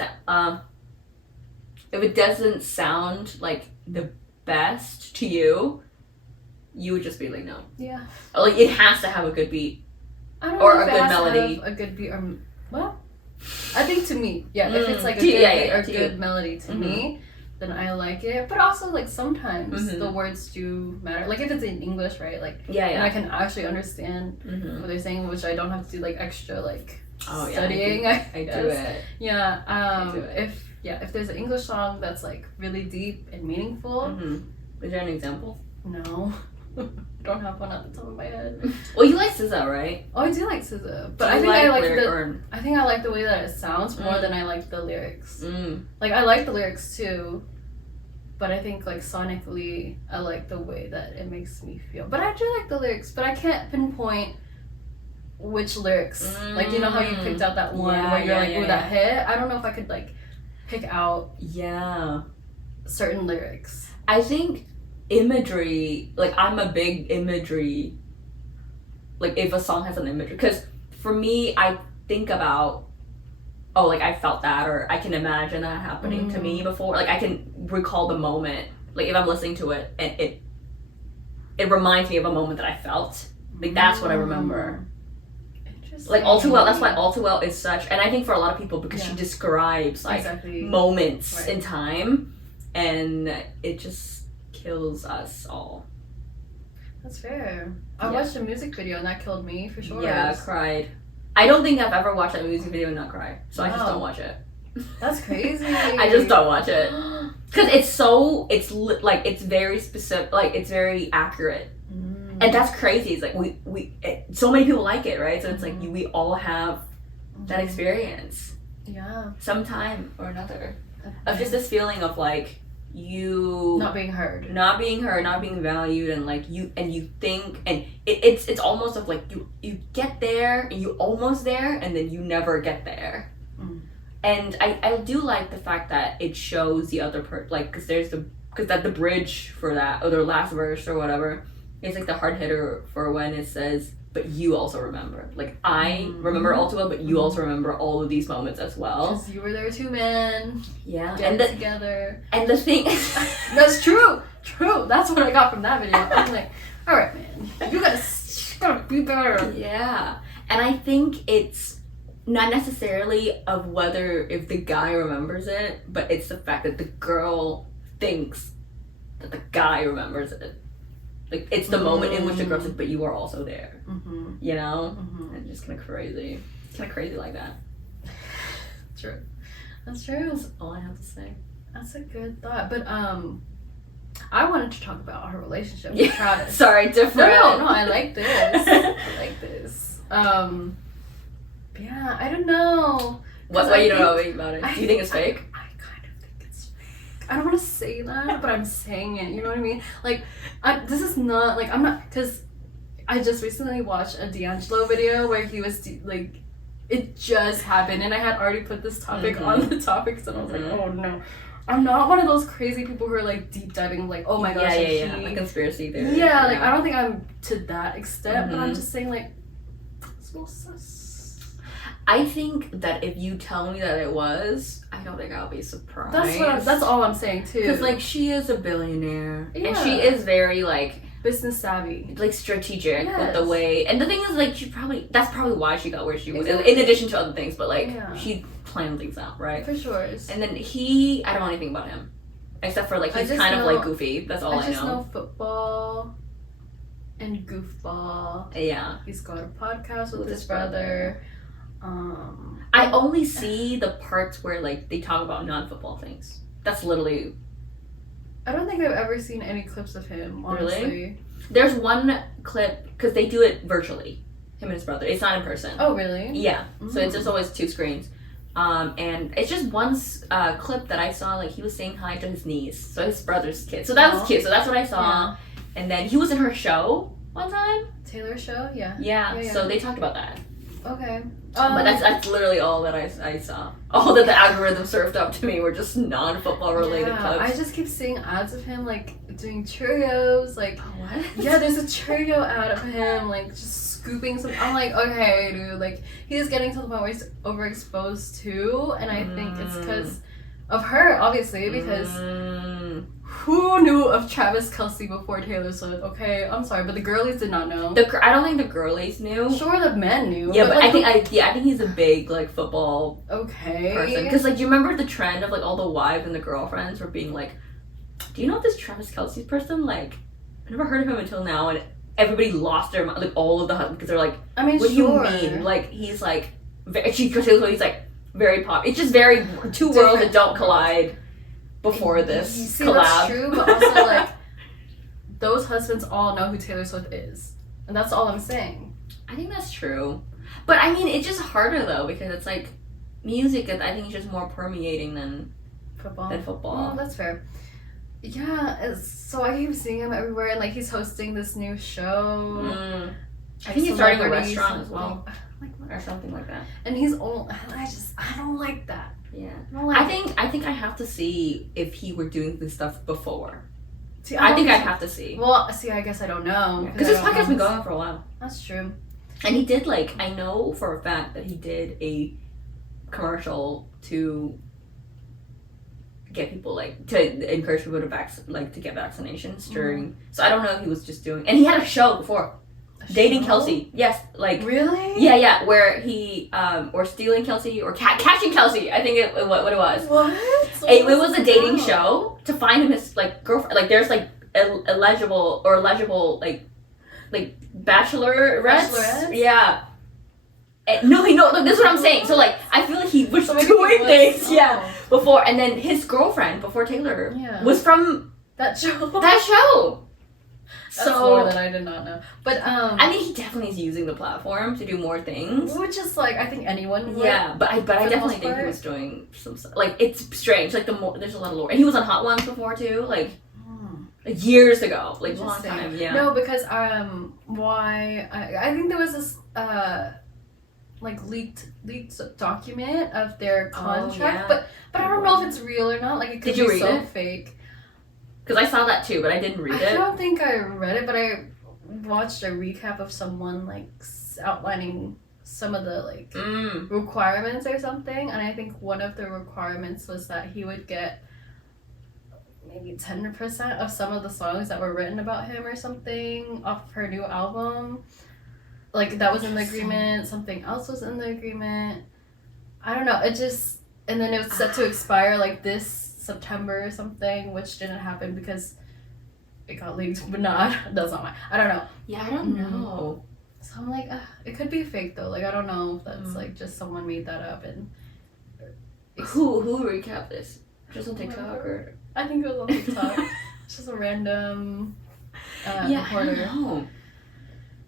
sound like the best to you, you would just be like no. Yeah. Like it has to have a good beat. I don't know if it has to have a good beat or well. I think to me, if it's like a good beat or good melody to me, then I like it. But also, like, sometimes the words do matter. Like, if it's in English, right? Like, and I can actually understand what they're saying, which I don't have to do, like, extra, like, studying. I do it. Yeah. If there's an English song that's, like, really deep and meaningful. Is there an example? No. don't have one at the top of my head. Well, you like SZA, right? Oh, I do like SZA, but Do I you think I like lyric I think I like the way that it sounds more than I like the lyrics. Like I like the lyrics too, but I think like sonically I like the way that it makes me feel. But I do like the lyrics, but I can't pinpoint which lyrics. Like you know how you picked out that one where you're like, ooh, that hit. I don't know if I could like pick out certain lyrics. I think imagery, like I'm a big imagery, like if a song has an imagery, because for me I think about, oh, like I felt that, or I can imagine that happening to me before, like I can recall the moment, like if I'm listening to it and it reminds me of a moment that I felt, like that's what I remember. Like All Too Well, that's why All Too Well is such, and I think for a lot of people, because she describes like moments in time, and it just kills us all. That's fair. I watched a music video and that killed me for sure. Yeah, I cried. I don't think I've ever watched that music video and not cry, so I just don't watch it. That's crazy. I just don't watch it because it's very specific, like it's very accurate. And that's crazy. It's like so many people like it, right? So it's like we all have that experience. Yeah. Sometime or another. Of just this feeling of like you not being heard, not being valued, and like you think, and it's almost of like you get there and you almost there and then you never get there. And I do like the fact that it shows the other like because that the bridge for that, or the last verse or whatever. It's like the hard hitter for when it says, but you also remember. Like, I remember all too well, but you also remember all of these moments as well. Because you were there too, man. Yeah. Getting together. And the thing is... That's true. True. That's what I got from that video. I was like, all right, man. You gotta be better. Yeah. And I think it's not necessarily of if the guy remembers it, but it's the fact that the girl thinks that the guy remembers it. Like, it's the moment in which the girl's like, but you were also there. You know? And it's just kind of crazy. It's kind of crazy like that. True. That's true. That's all I have to say. That's a good thought. But, I wanted to talk about her relationship with Travis. Sorry, different. No, I like this. I like this. Yeah, I don't know. What you don't know about it? Do you think it's fake? I don't want to say that, but I'm saying it. You know what I mean? Like, this is not like I'm not, because I just recently watched a D'Angelo video where he was like, it just happened, and I had already put this topic on the topics, and I was like, oh no, I'm not one of those crazy people who are like deep diving, like, oh my gosh, like conspiracy theory. Yeah, like I don't think I'm to that extent, but I'm just saying like, it's more sus. I think that if you tell me that it was, I don't think I'll be surprised. That's all I'm saying too. Because like she is a billionaire, and she is very like business savvy, like strategic with the way. And the thing is, like that's probably why she got where she was. In addition to other things, but like she planned things out, right? For sure. And then I don't know anything about him, except for like he's kind of like goofy. That's all I know. I just know football and goofball. Yeah. He's got a podcast with his brother. I only see the parts where like they talk about non-football things. That's literally. I don't think I've ever seen any clips of him, honestly. Really? There's one clip, because they do it virtually, him and his brother. It's not in person. Oh, really? Yeah. So it's just always two screens. And it's just one clip that I saw, like he was saying hi to his niece, so his brother's kid. So that was cute. So that's what I saw. Yeah. And then he was in her show one time. Taylor's show? Yeah. Yeah. So they talked about that. Okay. But that's literally all that I saw. All that the algorithm served up to me were just non-football related clips. I just keep seeing ads of him like doing Cheerios, like what? Yeah, there's a Cheerio ad of him like just scooping some. I'm like, okay, dude, like he's getting to the point where he's overexposed too, and I think it's because of her, obviously, because who knew of Travis Kelce before Taylor Swift? Okay, I'm sorry, but the girlies did not know. I don't think the girlies knew. Sure, the men knew. Yeah, but like, I think he's a big like football person. Because like, do you remember the trend of like all the wives and the girlfriends were being like, "Do you know this Travis Kelce person? Like, I never heard of him until now," and everybody lost their mind. Like all of the husbands, because they're like, I mean, what do you mean? Like he's like, he's like very pop. It's just very two worlds that don't collide. Before this collab. That's true, but also like those husbands all know who Taylor Swift is. And that's all I'm saying. I think that's true. But I mean, it's just harder though, because it's like music, I think, is just more permeating than football. That's fair. Yeah, so I keep seeing him everywhere, and like he's hosting this new show. I think he's starting a restaurant as well. Like, or something like that. And he's old. I don't like that. Yeah. I think I have to see if he were doing this stuff before. See, I think I'd have to see. Well, see, I guess I don't know. Because this podcast's been going on for a while. That's true. And he did, like, I know for a fact that he did a commercial to get people, like, to encourage people to get vaccinations during. So I don't know if he was just doing. And he had a show before. Dating Kelce. Yes, like. Really? Yeah, where he, or stealing Kelce, or catching Kelce, I think what it was. What? It was a dating show to find him his, like, girlfriend. Like, there's, like, legible, like, bachelorettes? Yeah. No, this is what I'm saying. So, like, I feel like he was doing things, before. And then his girlfriend, before Taylor, was from that show. That's so more than I did not know. But I mean, he definitely is using the platform to do more things, which is like I think anyone would. Yeah, but I definitely think he was doing some stuff. Like, it's strange. Like, there's a lot of lore, and he was on Hot Ones before too. Like years ago, like a long time. Yeah. No, because why I think there was this like leaked document of their contract, but I don't know if it's real or not. Like, it could be so fake. Because I saw that too, but I didn't read it. I don't think I read it, but I watched a recap of someone like outlining some of the like requirements or something, and I think one of the requirements was that he would get maybe 10% of some of the songs that were written about him or something off her new album. Like, that was in the agreement. Something else was in the agreement. I don't know. It just, and then it was set to expire like this September or something, which didn't happen because it got leaked, but that's not mine. I don't know. Yeah, I don't know. So I'm like, it could be fake though. Like, I don't know if that's like just someone made that up. And who recapped this? Just on TikTok or? I think it was on TikTok. It's just a random reporter. I don't know.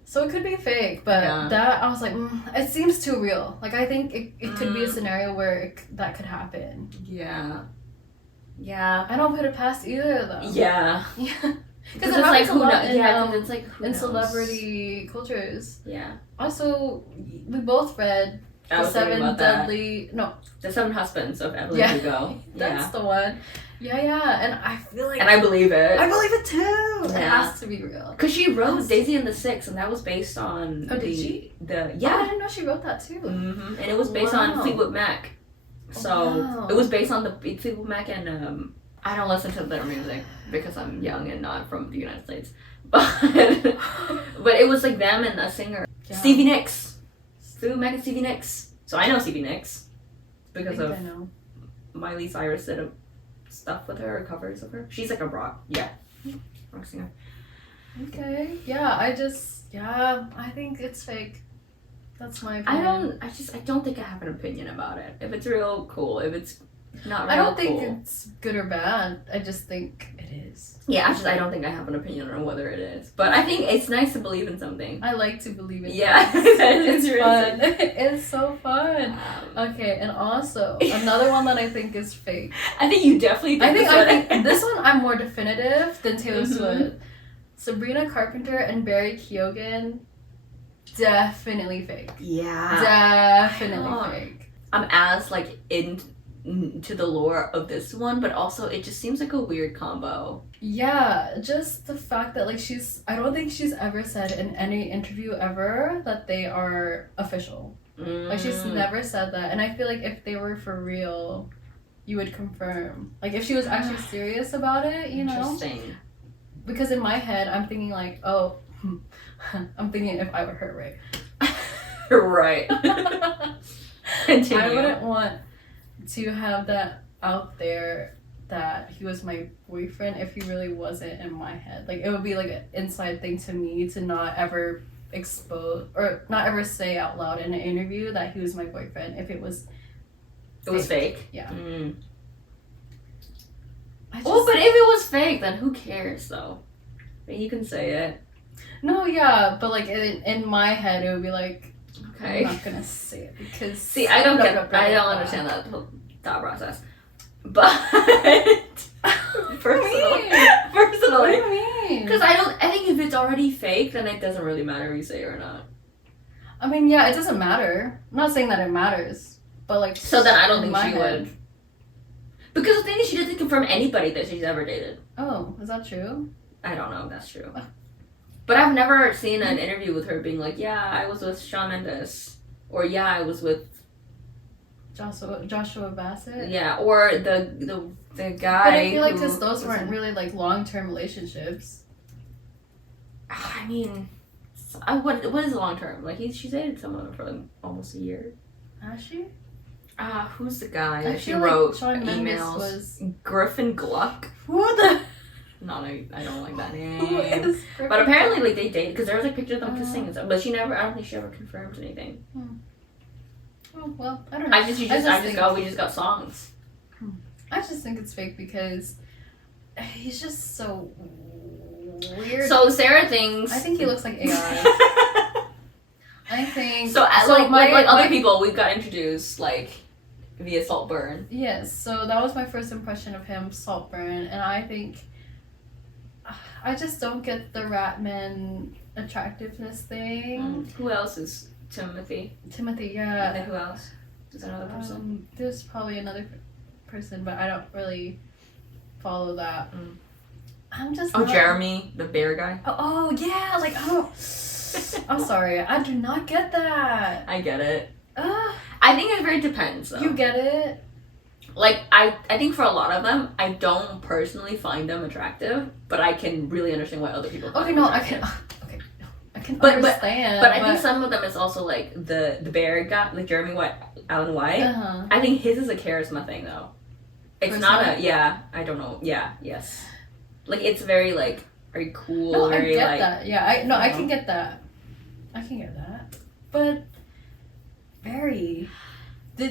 So it could be fake, but that I was like, it seems too real. Like, I think it could be a scenario where that could happen. Yeah. I don't put it past either of them. Yeah. Because it's like it's like in celebrity cultures. Yeah. Also, we both read The Seven Husbands of Evelyn Hugo. That's the one. Yeah, and I feel like... And I believe it. I believe it too! Yeah. It has to be real. Because she wrote Daisy and the Six, and that was based on... Oh, did she? I didn't know she wrote that too. Mm-hmm. And it was based on Fleetwood Mac. So, it was based on the Fleetwood Mac, and I don't listen to their music because I'm young and not from the United States. But it was like them and a singer. Yeah. Stevie Nicks. Fleetwood Mac and Stevie Nicks. So I know Stevie Nicks because of Miley Cyrus did stuff with her, or covers of her. She's like a rock singer. Okay. Yeah, I think it's fake. That's my opinion. I don't think I have an opinion about it. If it's real, cool. If it's not real, I don't think cool. it's good or bad. I just think it is. Yeah, I don't think I have an opinion on whether it is. But I think it's nice to believe in something. I like to believe in it's really fun. It's so fun. Okay, and also another one that I think is fake. I think you definitely think I think this one I'm more definitive than Taylor Swift. Sabrina Carpenter and Barry Keoghan, definitely fake. Yeah. Definitely fake. I'm as like into the lore of this one, but also it just seems like a weird combo. Yeah, just the fact that like I don't think she's ever said in any interview ever that they are official. Like, she's never said that, and I feel like if they were for real, you would confirm. Like, if she was actually serious about it, you know? Interesting. Because in my head, I'm thinking like, I'm thinking if I were her, right? Right. Continue. I wouldn't want to have that out there that he was my boyfriend if he really wasn't in my head. Like, it would be like an inside thing to me to not ever expose or not ever say out loud in an interview that he was my boyfriend if it was fake. Yeah. But if it was fake, then who cares though? But you can say it. No, yeah, but like in my head, it would be like, Okay. I'm not gonna say it because. See, I don't understand that whole thought process. But personally, What do you mean? because I think if it's already fake, then it doesn't really matter if you say it or not. I mean, yeah, it doesn't matter. I'm not saying that it matters, but like. So then I don't think my she head- would. Because the thing is, she doesn't confirm anybody that she's ever dated. Oh, is that true? I don't know if that's true. But I've never seen an interview with her being like, yeah, I was with Shawn Mendes. Or yeah, I was with Joshua Bassett. yeah, or the guy. But I feel like because who those was weren't in- really like long-term relationships. I mean, what is long term? Like she dated someone for like almost a year. Has she? Who's the guy I that she feel like wrote Shawn Mendes emails? was. Griffin Gluck. Who the? No, I don't like that name. Who is? But apparently, like they dated because there was like pictures of them kissing and stuff. But I don't think she ever confirmed anything. Oh well, I don't know. We just got songs. I just think it's fake because he's just so weird. So Sarah thinks. I think he looks like AI. I think So, like other people, we've got introduced like via Saltburn. Yes, so that was my first impression of him, Saltburn, and I think I just don't get the Ratman attractiveness thing. Who else is Timothy? Timothy, And yeah. then who else? Is there another person? There's probably another person, but I don't really follow that. I'm just. Oh, not- Jeremy, the bear guy. Oh yeah, like I don't. I'm sorry, I do not get that. I get it. Uh, I think it very depends, though. you get it? Like, I think for a lot of them, I don't personally find them attractive, but I can really understand why other people find Okay, them no, I attractive. can. Okay, I can But- understand. But I think some of them is also, like, the bear guy, like Jeremy Allen White. Uh-huh. I think his is a charisma thing, though. It's not a, I don't know. Yeah, yes. Like, it's very, like, very cool, No, very, I get like... that. Yeah, I can get that. I can get that. But very.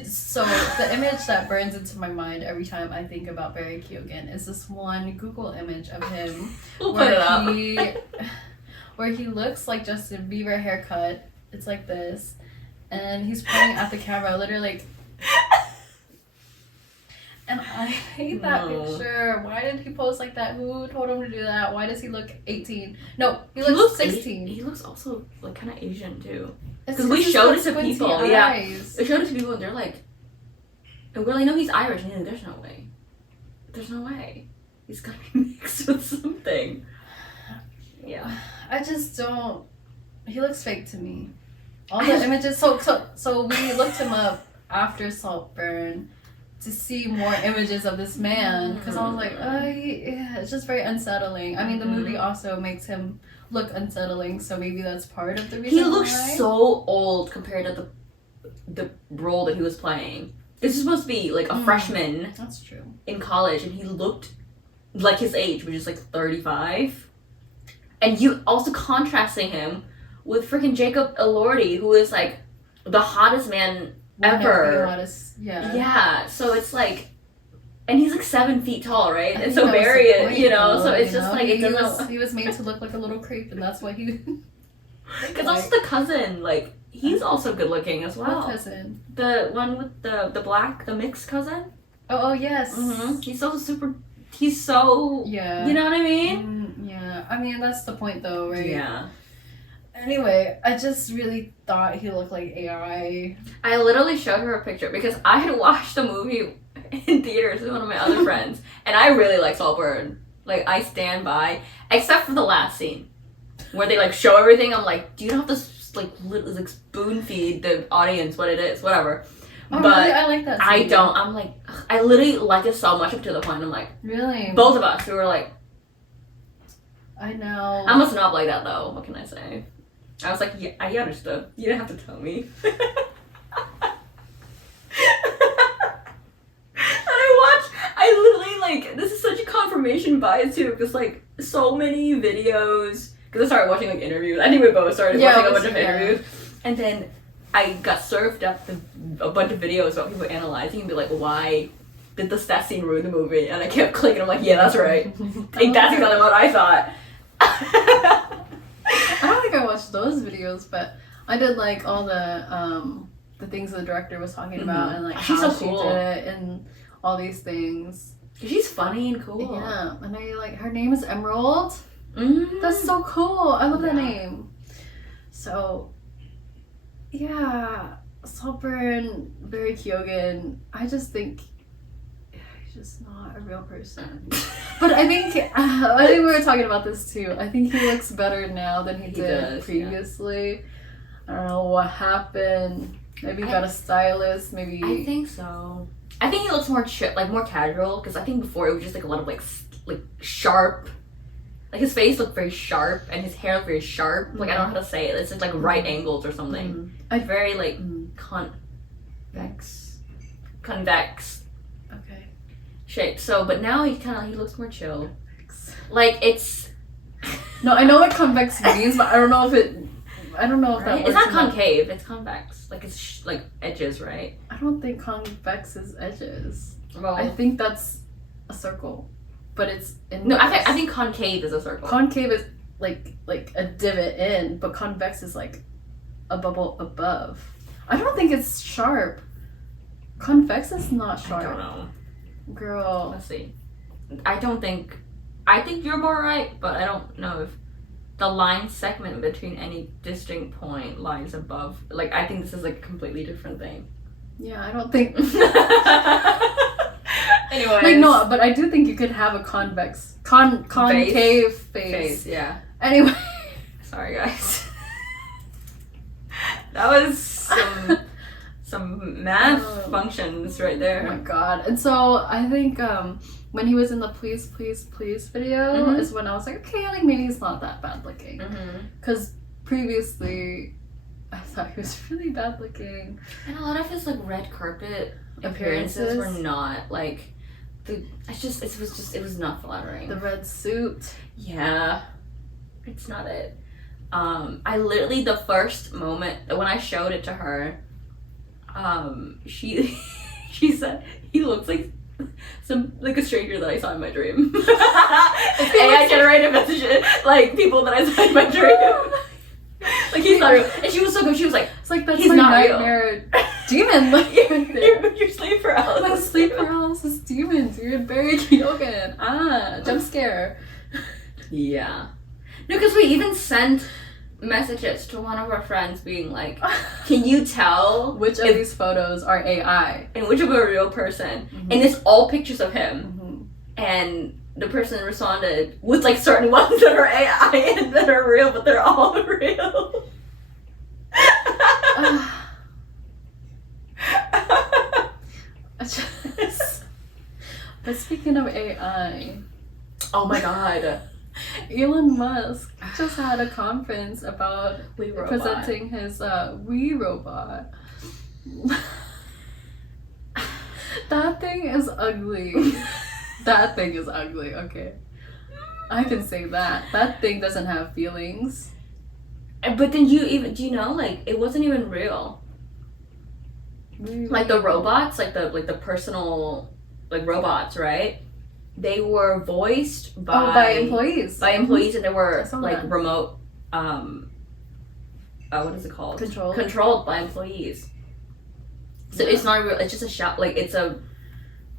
So the image that burns into my mind every time I think about Barry Keoghan is this one Google image of him We'll put it up. where he looks like Justin Bieber haircut. It's like this, and he's pointing at the camera, literally. Like, and I hate that picture. Why did he post like that? Who told him to do that? Why does he look 18? No, he looks 16. He looks also, like, kind of Asian, too. It's Because we he's showed got it to squinty people, eyes. yeah. We showed it to people, and they're like... And we're like, no, he's Irish. And they're like, there's no way. There's no way. He's got to be mixed with something. Yeah. I just don't. He looks fake to me. All the images. So we looked him up after Saltburn to see more images of this man because I was like, it's just very unsettling. I mean, the movie also makes him look unsettling, so maybe that's part of the reason. He looks why. so old compared to the role that he was playing. This is supposed to be like a freshman That's true. in college, and he looked like his age, which is like 35. And you also contrasting him with freaking Jacob Elordi, who is like the hottest man ever. Yeah. Yeah, so it's like, and he's like 7 feet tall, right? I And think so that was Barry the is, point, you know, though, so it's you just know? like, it doesn't. He was made to look like a little creep, and that's what he. Because also the cousin, like, he's also good looking as well. What cousin? The one with the black, the mixed cousin. Oh yes. He's so. Yeah. You know what I mean? Yeah. I mean that's the point though, right? Yeah. Anyway, I just really thought he looked like AI. I literally showed her a picture because I had watched the movie in theaters with one of my other friends, and I really like Saltburn. Like, I stand by, except for the last scene where they like show everything. I'm like, do you have to like spoon feed the audience what it is, whatever. Oh, But really? I like that scene. I don't. I'm like, ugh, I literally like it so much up to the point I'm like, Really? both of us, we were like, I know. I'm a snob like that though. What can I say? I was like, yeah, I understood. You didn't have to tell me. I literally, like, this is such a confirmation bias too, because like so many videos, because I started watching like interviews. I think we both started watching a bunch of interviews, and then I got served up a bunch of videos about people analyzing and be like, why did that scene ruin the movie? And I kept clicking. I'm like, yeah, that's right. Like, that's exactly what I thought. think I watched those videos, but I did like all the things the director was talking about and like She's how so she cool. did it and all these things. She's funny and cool. Yeah, and I like her name is Emerald. Mm-hmm. That's so cool. I love that Yeah. name. So, yeah, Saltburn, very Keoghan. I just think he's just not a real person. But I think we were talking about this too. I think he looks better now than he did does, previously. I don't know what happened. Maybe he got a stylist. Maybe I think so. I think he looks more more casual, because I think before it was just like a lot of like sharp. Like his face looked very sharp and his hair looked very sharp. Like I don't know how to say it. It's just like right angles or something. It's very like convex Okay. shape. So, but now he looks more chill. Like it's No, I know what convex means, but I don't know if that right? works. It's not in that- concave. It's convex. Like it's like edges, right? I don't think convex is edges. Well, I think that's a circle, but it's in. no, I think concave is a circle. Concave is like a divot in, but convex is like a bubble above. I don't think it's sharp. Convex is not sharp. I don't know. Girl. Let's see. I think you're more right, but I don't know if the line segment between any distinct point lies above. Like, I think this is like a completely different thing. Yeah, I don't think. Anyways. Like, no, but I do think you could have a concave face. Yeah. Anyway. Sorry, guys. That was some math functions right Oh my there. god. And so I think when he was in the please video Mhm. is when I was like, okay, like maybe he's not that bad looking. Because previously I thought he was really bad looking. And a lot of his like red carpet appearances were not like it was not flattering. The red suit. Yeah. It's not it. I literally, the first moment when I showed it to her, she said he looks like a stranger that I saw in my dream. It's AI generated messages, like people that I saw in my dream. Like he's not real. And she was so good. She was like, It's like that's he's my not real. nightmare demon. Like right there. Your sleep paralysis. My sleep paralysis demon, dude. Barry Keoghan. Jump scare. Yeah. No, because we even sent messages to one of our friends being like, can you tell Which of these photos are AI? and which of a real person? Mhm. And it's all pictures of him. Mm-hmm. And the person responded with like certain ones that are AI and that are real, but they're all real. But speaking of AI, Oh my god. Elon Musk just had a conference about WeRobot. presenting his WeRobot. That thing is ugly. That thing is ugly, okay. I can say that. That thing doesn't have feelings. But then do you know, like, it wasn't even real. Like the robots, like the personal, like robots, right? They were voiced by employees. By employees, and they were I saw like that. remote. What is it called? Controlled by employees. So Yeah. it's not real. It's just a shot. Like it's a.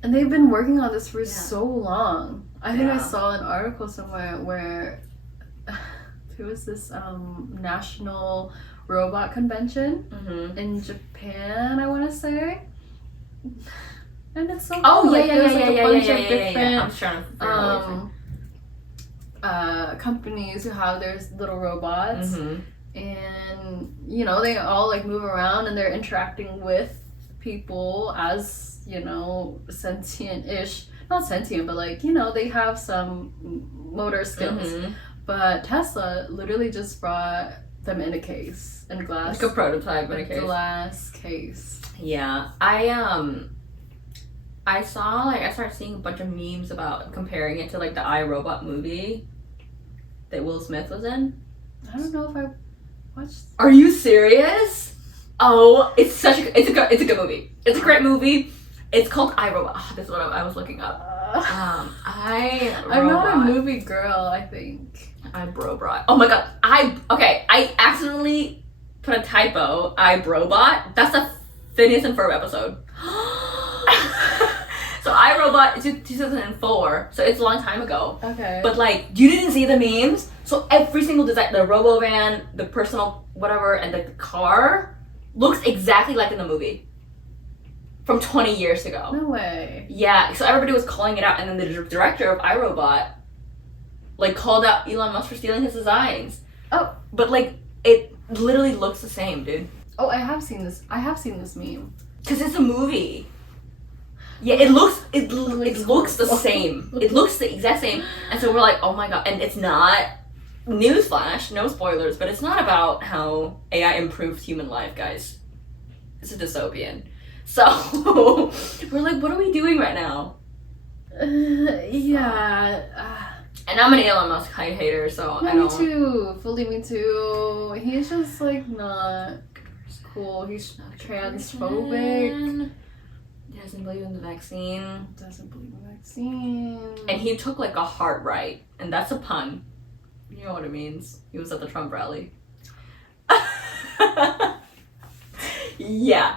And they've been working on this for Yeah. so long. I think I Yeah. saw an article somewhere where there was this national robot convention Mm-hmm. in Japan, I want to say. And it's so Oh cool. yeah, Like, yeah, there's yeah, like a yeah, bunch yeah, of yeah, yeah, different yeah. I'm trying to figure out what you're saying. companies who have their little robots. Mhm. And you know, they all like move around and they're interacting with people as, you know, sentient-ish, not sentient, but like, you know, they have some motor skills. Mhm. But Tesla literally just brought them in a case, in a glass, Like a prototype in a case. glass case. Yeah, I saw I started seeing a bunch of memes about comparing it to like the iRobot movie that Will Smith was in. I don't know if I watched. Are you serious? Oh, it's a good movie. It's a great movie. It's called iRobot. Oh, this is what I was looking up. I'm not a iRobot. movie girl, I think. iRobot. Oh my god. I accidentally put a typo. iRobot. That's a Phineas and Ferb episode. So iRobot is 2004. So it's a long time ago. Okay. But like, you didn't see the memes? So every single design, the robo van, the personal whatever, and the car looks exactly like in the movie. From 20 years ago. No way. Yeah, so everybody was calling it out, and then the director of iRobot like called out Elon Musk for stealing his designs. Oh. But like, it literally looks the same, dude. Oh, I have seen this meme. Cause it's a movie. Yeah, it looks the same. It looks the exact same. And so we're like, oh my god. And it's not, newsflash, no spoilers, but it's not about how AI improves human life, guys. It's a dystopian. So we're like, what are we doing right now? Yeah. And I'm an Elon Musk hater, so Yeah, I don't. me too. Fully me too. He's just like not cool. He's transphobic. He doesn't believe in the vaccine. Doesn't believe in the vaccine. And he took like a heart right, and that's a pun. You know what it means. He was at the Trump rally. Yeah.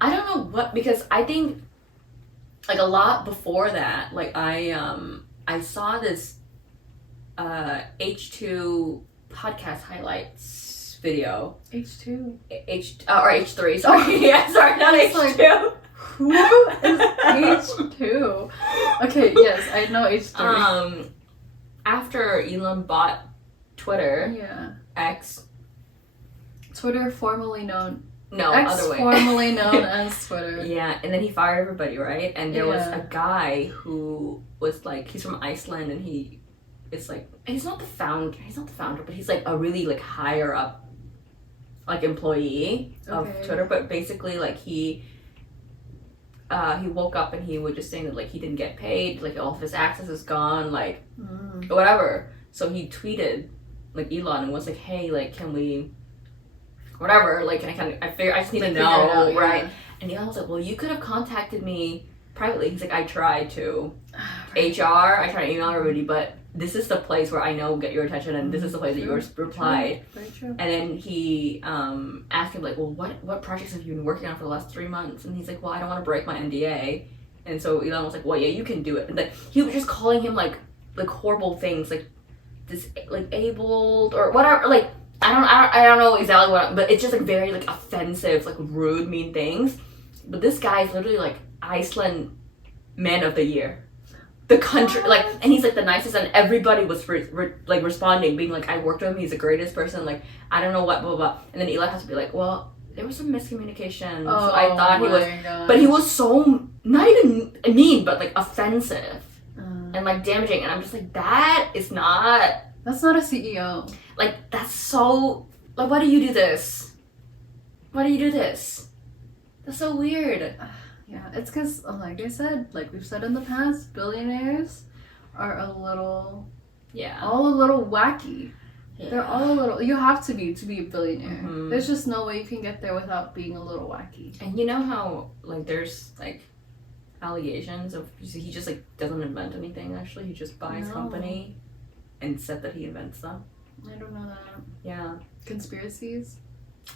I don't know what, because I think like a lot before that, like I saw this H2 podcast highlights video. H2. Or H3, sorry. Oh. Yeah, sorry, not It's H2. like, who is H2? Okay, yes, I know H3. After Elon bought Twitter, Yeah. X, Twitter, formerly known. no, X, other way. formerly known as Twitter. Yeah, and then he fired everybody, right? And there was Yeah. a guy who was like, he's from Iceland, and he's not the founder, but he's like a really like higher up like employee of Okay. Twitter. But basically like he woke up and he was just saying that like he didn't get paid, like all of his access is gone, like whatever. So he tweeted like Elon and was like, hey, like can we whatever, like I just need to know, right? Yeah. And Elon was like, well, you could have contacted me privately. He's like, I tried to Right. HR, I tried to email everybody, but this is the place where I know will get your attention, and this is the place that you replied. Very true. And then he asked him like, well, what projects have you been working on for the last 3 months? And he's like, well, I don't want to break my NDA. And so Elon was like, well, yeah, you can do it. And like he was just calling him like horrible things, like abled or whatever. Like I don't know exactly what, but it's just like very like offensive, like rude, mean things. But this guy is literally like Iceland Man of the Year. The country, like, and he's like the nicest, and everybody was like responding, being like, I worked with him, he's the greatest person, like, I don't know what, blah, blah, blah. And then Eli has to be like, well, there was some miscommunication, so I thought he was, but he was so, not even mean, but like offensive, and like damaging, and I'm just like, that is not. That's not a CEO. Like, that's so, like, why do you do this? Why do you do this? That's so weird. Yeah, it's because, like I said, like we've said in the past, billionaires are all a little wacky. Yeah. They're all a little, you have to be a billionaire. Mhm. There's just no way you can get there without being a little wacky. And you know how, like, there's, like, allegations of, he just, like, doesn't invent anything, actually. He just buys No. company and said that he invents them. I don't know that. Yeah. Conspiracies?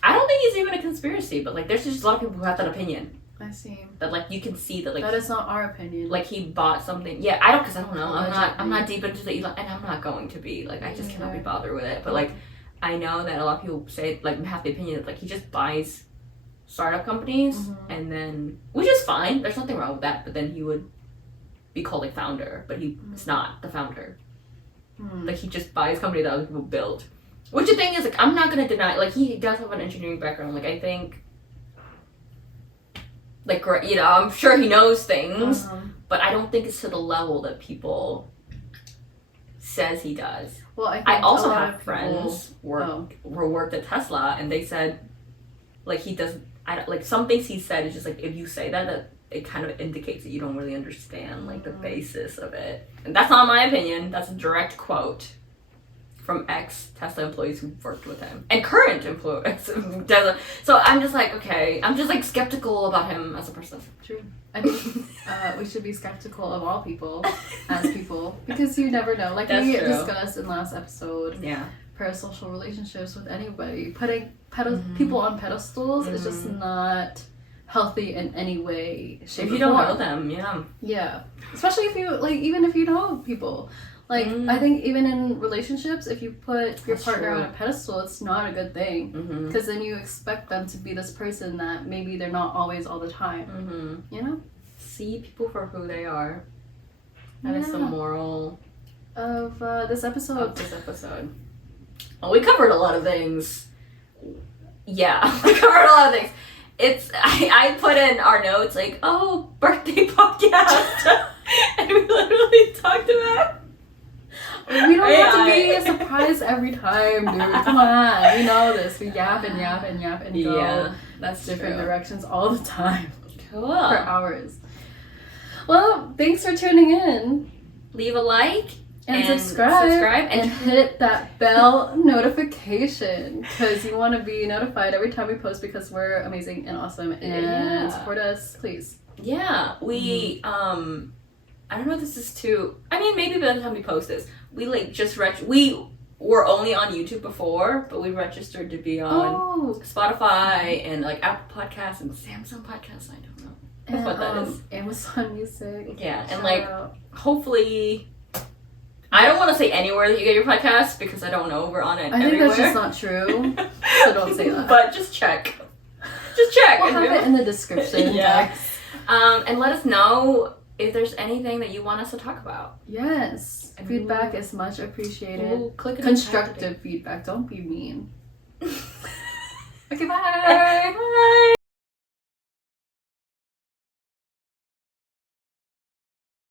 I don't think it's even a conspiracy, but, like, there's just a lot of people who have that opinion. I see. That, like, you can see that, like, That is not our opinion. like, he bought something. Yeah, I don't know. I'm not deep into the Elon, and I'm not going to be. Like, I just cannot be bothered with it. But, like, I know that a lot of people say, like, have the opinion that, like, he just buys startup companies, and then, which is fine. There's nothing wrong with that. But then he would be called, like, founder, but he's not the founder. Like, he just buys companies that other people build. Which the thing is, like, I'm not gonna deny, like, he does have an engineering background. Like, I think, like, you know, I'm sure he knows things, but I don't think it's to the level that people says he does. Well, I also a lot have of friends who worked at Tesla, and they said, like, he doesn't, like, some things he said is just, like, if you say that it kind of indicates that you don't really understand, like, the basis of it. And that's not my opinion. That's a direct quote. from ex-Tesla employees who worked with him and current employees. So I'm just like, okay, I'm just like skeptical about him as a person. True. I think we should be skeptical of all people as people because you never know. Like That's we true. discussed in last episode, Yeah. parasocial relationships with anybody, putting people on pedestals is just not healthy in any way, shape, If or you don't form. know them, yeah. Yeah, especially if you like, even if you know people. Like I think even in relationships, if you put your That's partner true. on a pedestal, it's not a good thing Mm-hmm. because then you expect them to be this person that maybe they're not always all the time. Mm-hmm. You know, See people for who they are. That is the moral of this episode. of this episode. Well, we covered a lot of things. Yeah, we covered a lot of things. I put in our notes like, oh, birthday podcast. And we literally talked about. We don't have to be a surprise every time, dude. Come on, we know this. We yap and yap and yap and go Yeah, that's different true. directions all the time Cool. for hours. Well, thanks for tuning in. Leave a like And subscribe and hit that bell notification because you want to be notified every time we post because we're amazing and awesome and support us, please. yeah, we I don't know if this is too. I mean, maybe by the time we post this, we like just we were only on YouTube before, but we registered to be on Spotify and like Apple Podcasts and Samsung Podcasts. I don't know. That's what that is. Amazon Music. Yeah, and Shout like out. hopefully. I don't want to say anywhere that you get your podcast because I don't know. We're on it I think everywhere. that's just not true. So don't say that. But just check. Just check. We'll have it in the description. Yeah. Guys. And let us know if there's anything that you want us to talk about. Yes. Feedback is much appreciated. We'll click it in Constructive feedback. Don't be mean.